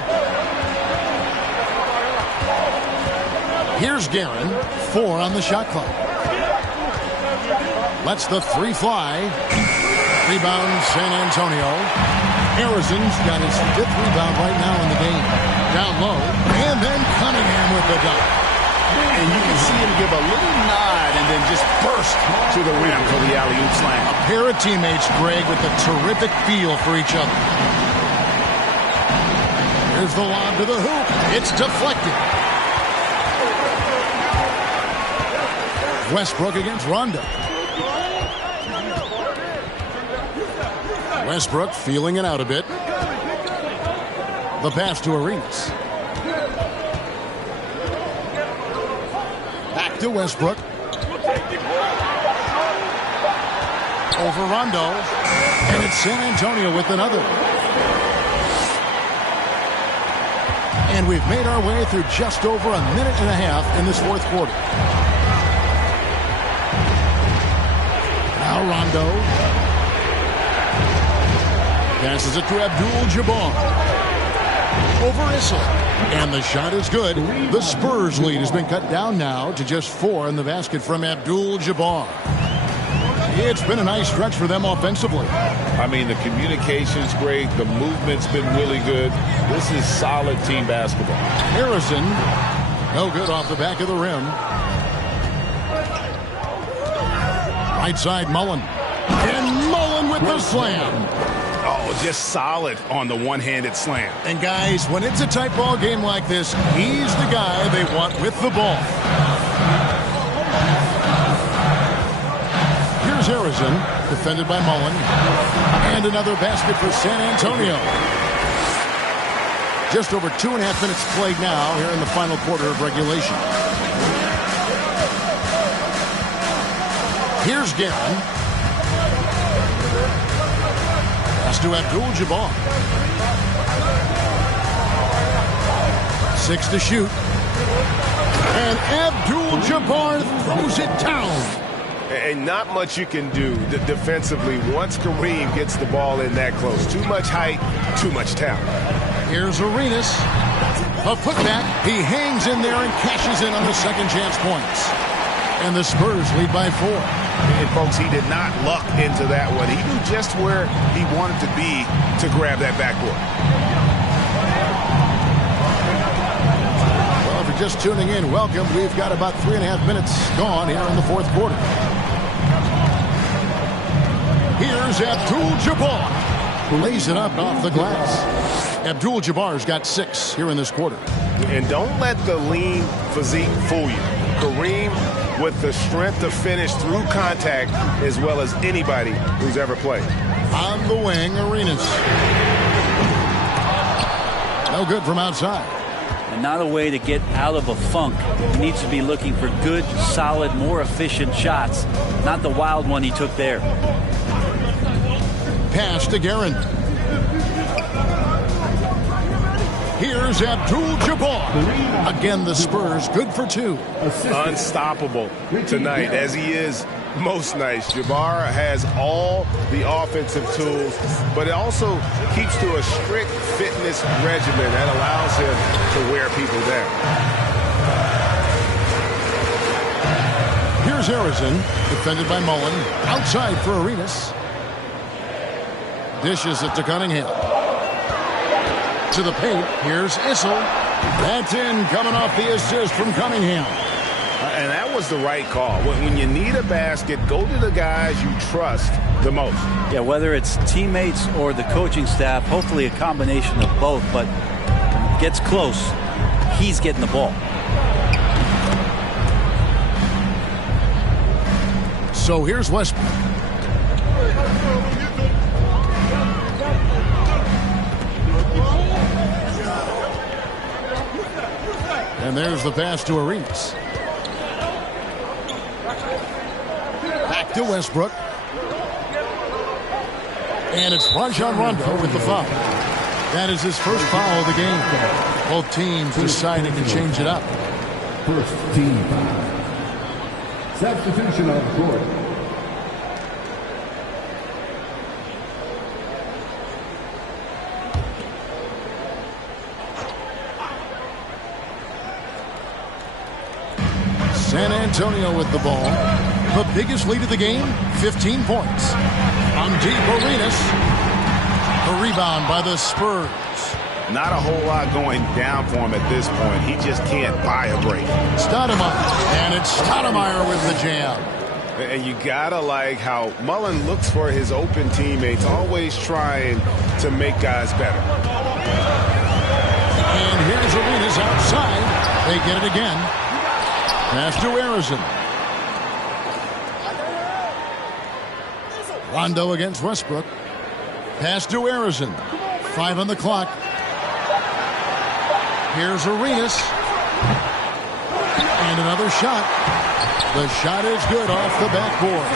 Here's Guerin. 4 on the shot clock. Lets the 3 fly. Rebound San Antonio. Harrison's got his 5th rebound right now in the game. Down low, and then Cunningham with the dunk. And you can see him give a little nod and then just burst to the rim for the alley-oop slam. A pair of teammates, Greg, with a terrific feel for each other. Here's the lob to the hoop. It's deflected. Westbrook against Rondo. Westbrook feeling it out a bit. The pass to Arenas. Back to Westbrook. Over Rondo. And it's San Antonio with another. And we've made our way through just over a minute and a half in this 4th quarter. Now Rondo. Passes it to Abdul-Jabbar. Over Issel. And the shot is good. The Spurs lead has been cut down now to just 4 in the basket from Abdul-Jabbar. It's been a nice stretch for them offensively. I mean, the communication's great. The movement's been really good. This is solid team basketball. Harrison, no good off the back of the rim. Right side, Mullen. And Mullen with the slam. Oh, just solid on the one-handed slam. And guys, when it's a tight ball game like this, he's the guy they want with the ball. Here's Harrison, defended by Mullen. And another basket for San Antonio. Just over 2.5 minutes played now here in the final quarter of regulation. Here's Guerin. Pass to Abdul-Jabbar. 6 to shoot. And Abdul-Jabbar throws it down. And not much you can do defensively once Kareem gets the ball in that close. Too much height, too much talent. Here's Arenas. A putback. He hangs in there and cashes in on the second chance points. And the Spurs lead by 4. And, folks, he did not luck into that one. He knew just where he wanted to be to grab that backboard. Well, if you're just tuning in, welcome. We've got about 3.5 minutes gone here in the 4th quarter. Here's Abdul-Jabbar. Lays it up off the glass. Abdul-Jabbar's got 6 here in this quarter. And don't let the lean physique fool you. Kareem with the strength to finish through contact as well as anybody who's ever played. On the wing, Arenas. No good from outside. And not a way to get out of a funk. He needs to be looking for good, solid, more efficient shots. Not the wild one he took there. Pass to Guerin. Here's Abdul-Jabbar. Again, the Spurs good for 2. Unstoppable tonight, as he is most nights. Jabbar has all the offensive tools, but it also keeps to a strict fitness regimen that allows him to wear people down. Here's Harrison, defended by Mullen. Outside for Arenas. Dishes it to Cunningham. To the paint. Here's Issel. That's in, coming off the assist from Cunningham. And that was the right call. When you need a basket, go to the guys you trust the most. Yeah, whether it's teammates or the coaching staff, hopefully a combination of both, but gets close, he's getting the ball. So here's Westbrook. And there's the pass to Arenas. Back to Westbrook. And it's Rajon Rondo with the foul. That is his first foul of the game. Both teams deciding to change it up. First team foul. Substitution on the court. San Antonio with the ball. The biggest lead of the game, 15 points. On deep, Arenas. The rebound by the Spurs. Not a whole lot going down for him at this point. He just can't buy a break. Stoudemire. And it's Stoudemire with the jam. And you gotta like how Mullen looks for his open teammates, always trying to make guys better. And here's Arenas outside. They get it again. Pass to Harrison. Rondo against Westbrook. Pass to Harrison. 5 on the clock. Here's Arenas. And another shot. The shot is good off the backboard.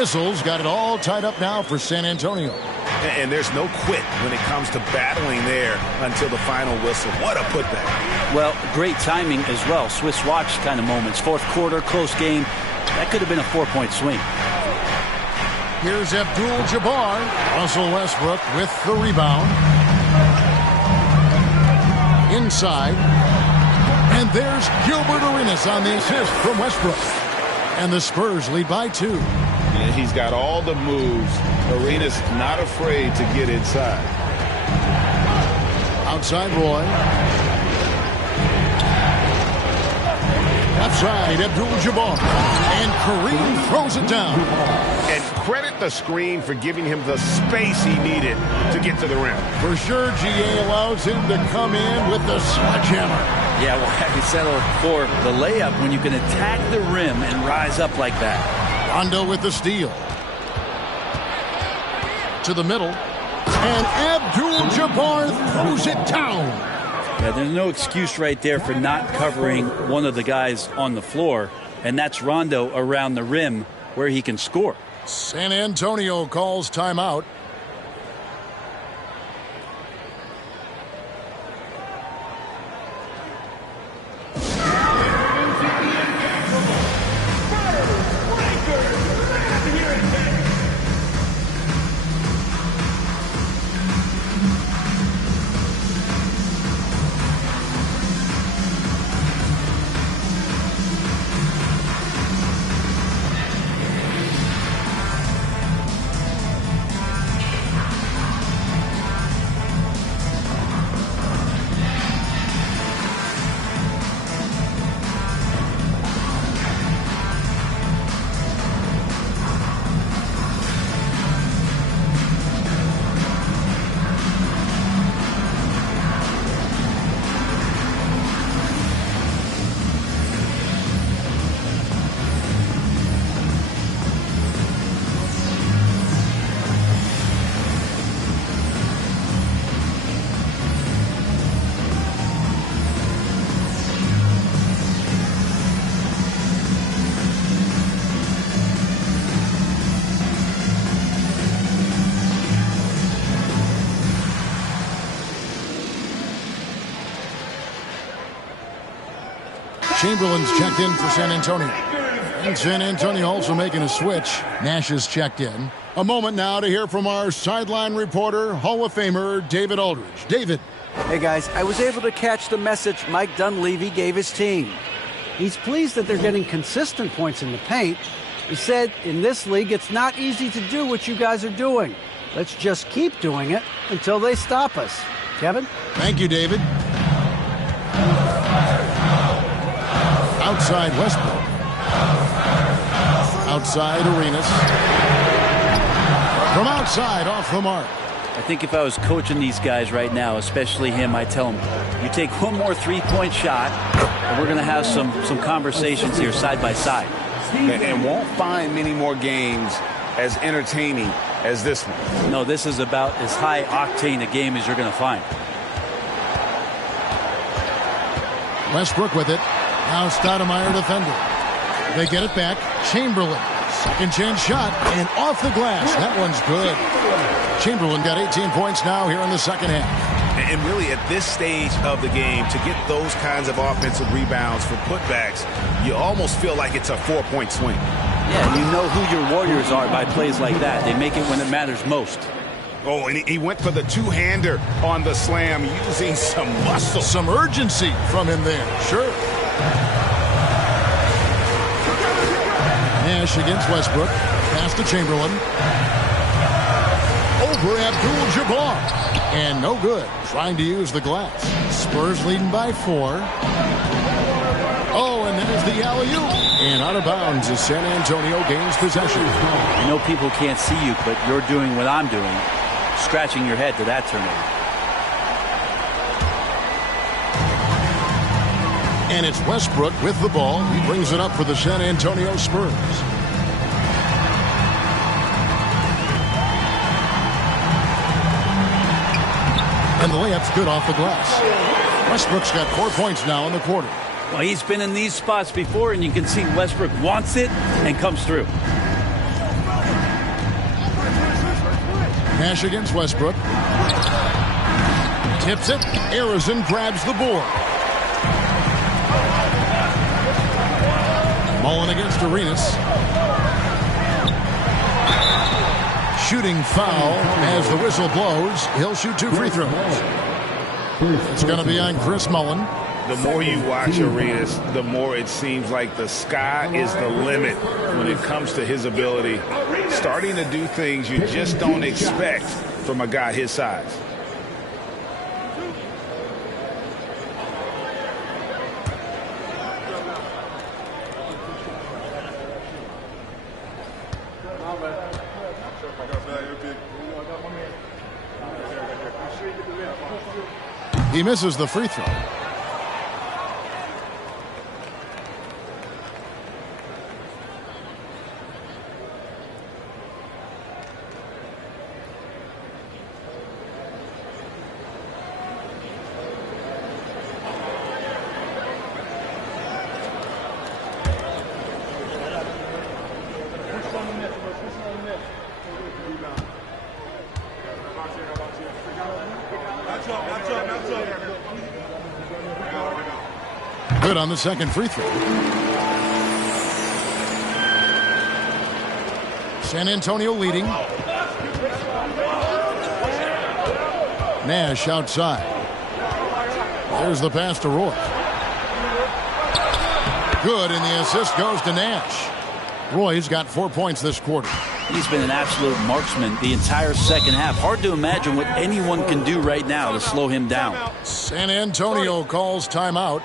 Issel's got it all tied up now for San Antonio. And there's no quit when it comes to battling there until the final whistle. What a putback. Well, great timing as well. Swiss watch kind of moments. Fourth quarter, close game. That could have been a 4-point swing. Here's Abdul-Jabbar. Russell Westbrook with the rebound. Inside. And there's Gilbert Arenas on the assist from Westbrook. And the Spurs lead by 2. Yeah, he's got all the moves. Arenas not afraid to get inside. Outside Roy. Outside Abdul-Jabbar. And Kareem throws it down. And credit the screen for giving him the space he needed to get to the rim. For sure, GA allows him to come in with the sledgehammer. Yeah, well, have you settled for the layup when you can attack the rim and rise up like that? Rondo with the steal. To the middle. And Abdul-Jabbar throws it down. Yeah, there's no excuse right there for not covering one of the guys on the floor, and that's Rondo around the rim where he can score. San Antonio calls timeout. Chamberlain's checked in for San Antonio. And San Antonio also making a switch. Nash is checked in. A moment now to hear from our sideline reporter, Hall of Famer David Aldridge. David. Hey, guys, I was able to catch the message Mike Dunleavy gave his team. He's pleased that they're getting consistent points in the paint. He said, in this league, it's not easy to do what you guys are doing. Let's just keep doing it until they stop us. Kevin? Thank you, David. Outside Westbrook. Outside Arenas. From outside, off the mark. I think if I was coaching these guys right now, especially him, I'd tell him, you take one more three-point shot, and we're going to have some conversations here side by side. And won't find many more games as entertaining as this one. No, this is about as high-octane a game as you're going to find. Westbrook with it. Now Stoudemire defending. They get it back. Chamberlain. Second chance shot. And off the glass. That one's good. Chamberlain got 18 points now here in the second half. And really at this stage of the game, to get those kinds of offensive rebounds for putbacks, you almost feel like it's a 4-point swing. Yeah, you know who your warriors are by plays like that. They make it when it matters most. Oh, and he went for the two-hander on the slam, using some muscle. Some urgency from him there. Sure. Nash against Westbrook. Pass to Chamberlain. over Abdul-Jabbar. And no good. Trying to use the glass. Spurs leading by 4. Oh, and there's the alley-oop. And out of bounds as San Antonio gains possession. I know people can't see you, but you're doing what I'm doing. Scratching your head to that turnover. And it's Westbrook with the ball. He brings it up for the San Antonio Spurs. And the layup's good off the glass. Westbrook's got 4 points now in the quarter. Well, he's been in these spots before, and you can see Westbrook wants it and comes through. Nash against Westbrook. Tips it. Arizon grabs the board. Mullen against Arenas. Shooting foul as the whistle blows. He'll shoot 2 free throws. It's going to be on Chris Mullen. The more you watch Arenas, the more it seems like the sky is the limit when it comes to his ability. Starting to do things you just don't expect from a guy his size. He misses the free throw. Good on the second free throw. San Antonio leading. Nash outside. There's the pass to Roy. Good, and the assist goes to Nash. Roy's got 4 points this quarter. He's been an absolute marksman the entire second half. Hard to imagine what anyone can do right now to slow him down. San Antonio calls timeout.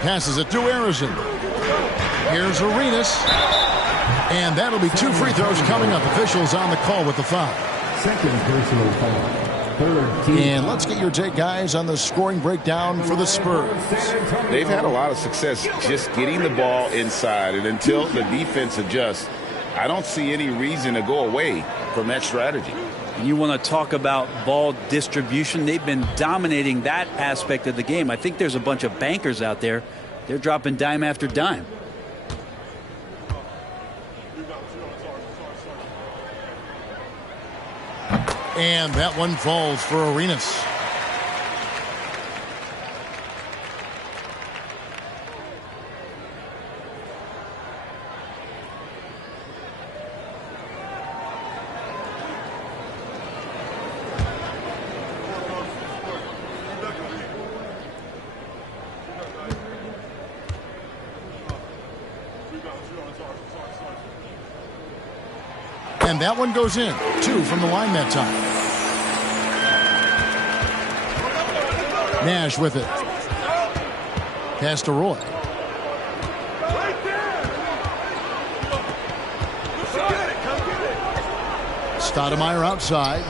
Passes it to Arizon. Here's Arenas. And that'll be 2 free throws coming up. Officials on the call with the foul. Second personal foul. And let's get your take, guys, on the scoring breakdown for the Spurs. They've had a lot of success just getting the ball inside, and until the defense adjusts, I don't see any reason to go away from that strategy. You want to talk about ball distribution. They've been dominating that aspect of the game. I think there's a bunch of bankers out there. They're dropping dime after dime. And that one falls for Arenas. And that one goes in. 2 from the line that time. Nash with it. Pass to Roy. Stoudemire outside.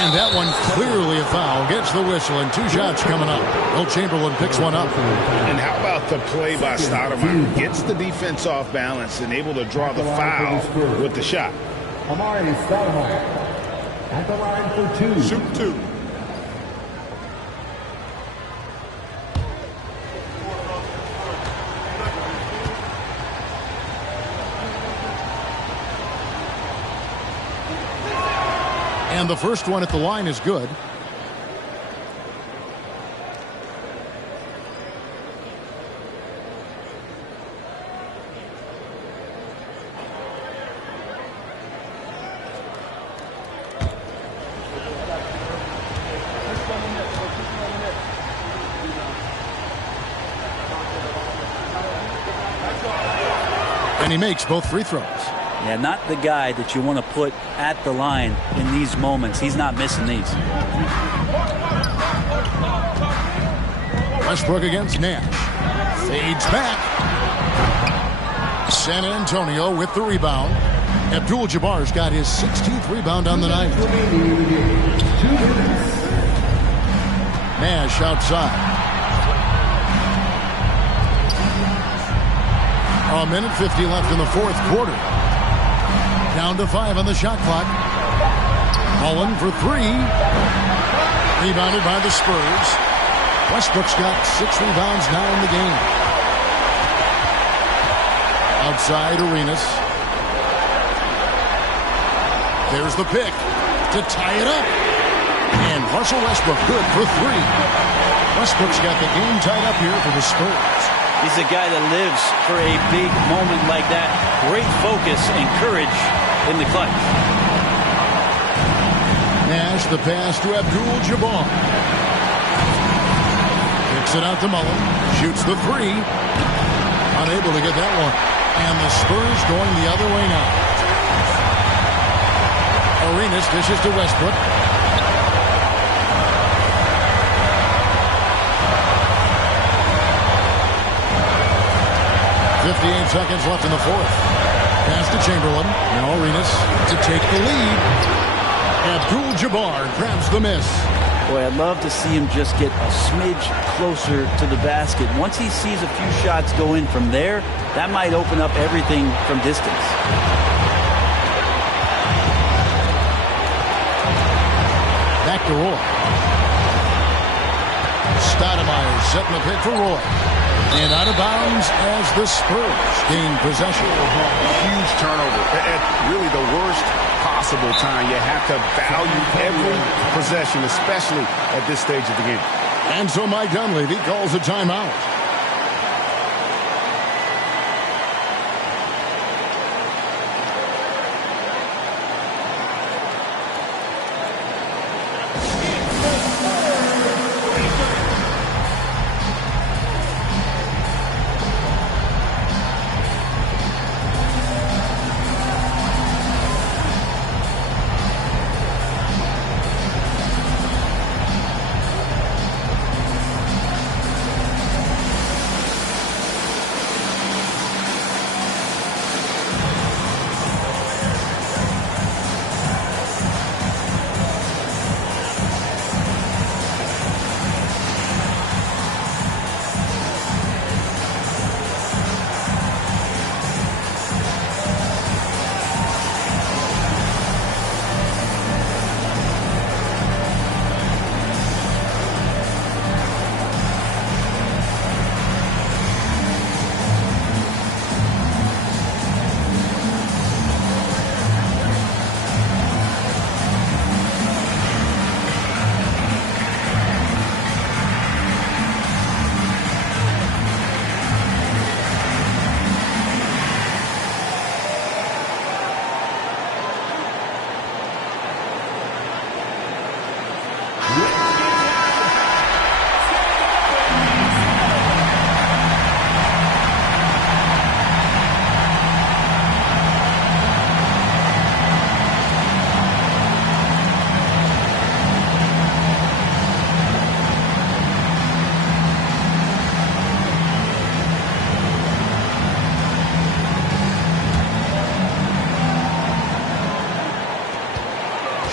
And that one clearly a foul. Gets the whistle, and 2 shots coming up. Will Chamberlain picks one up. And how about the play by Stoudemire? Gets the defense off balance and able to draw the foul with the shot. Amari Stoudemire at the line for 2. Shoot 2. And the first one at the line is good. And he makes both free throws. Yeah, not the guy that you want to put at the line in these moments. He's not missing these. Westbrook against Nash. Fades back. San Antonio with the rebound. Abdul-Jabbar's got his 16th rebound on the night. Nash outside. A minute 50 left in the fourth quarter. Down to 5 on the shot clock. Mullen for 3. Rebounded by the Spurs. Westbrook's got 6 rebounds now in the game. Outside Arenas. There's the pick to tie it up. And Russell Westbrook good for 3. Westbrook's got the game tied up here for the Spurs. He's a guy that lives for a big moment like that. Great focus and courage in the clutch. Nash the pass to Abdul-Jabbar. Kicks it out to Mullen. Shoots the 3. Unable to get that one. And the Spurs going the other way now. Arenas dishes to Westbrook. .58 seconds left in the fourth. Pass to Chamberlain. Now Arenas to take the lead. Abdul-Jabbar grabs the miss. Boy, I'd love to see him just get a smidge closer to the basket. Once he sees a few shots go in from there, that might open up everything from distance. Back to Roy. Stoudemire setting the pick for Roy. And out of bounds as the Spurs gain possession. Huge turnover. At really the worst possible time. You have to value every possession, especially at this stage of the game. And so Mike Dunleavy calls a timeout.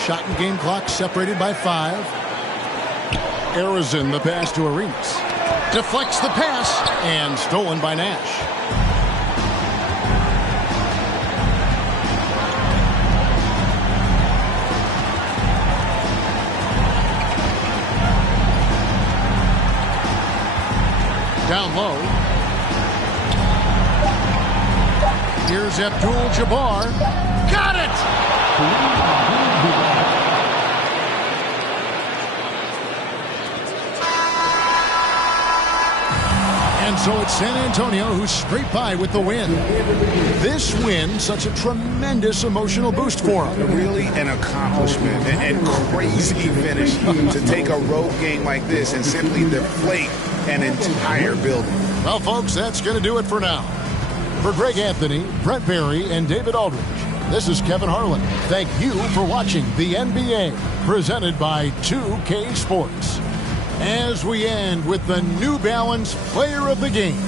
Shot and game clock separated by 5. Arizin the pass to Arenas. Deflects the pass and stolen by Nash. Down low. Here's Abdul-Jabbar. Got it! And so it's San Antonio who scraped by with the win. This win, such a tremendous emotional boost for them. Really an accomplishment and crazy finish to take a road game like this and simply deflate an entire building. Well, folks, that's going to do it for now. For Greg Anthony, Brent Barry, and David Aldridge, this is Kevin Harlan. Thank you for watching the NBA, presented by 2K Sports. As we end with the New Balance Player of the Game,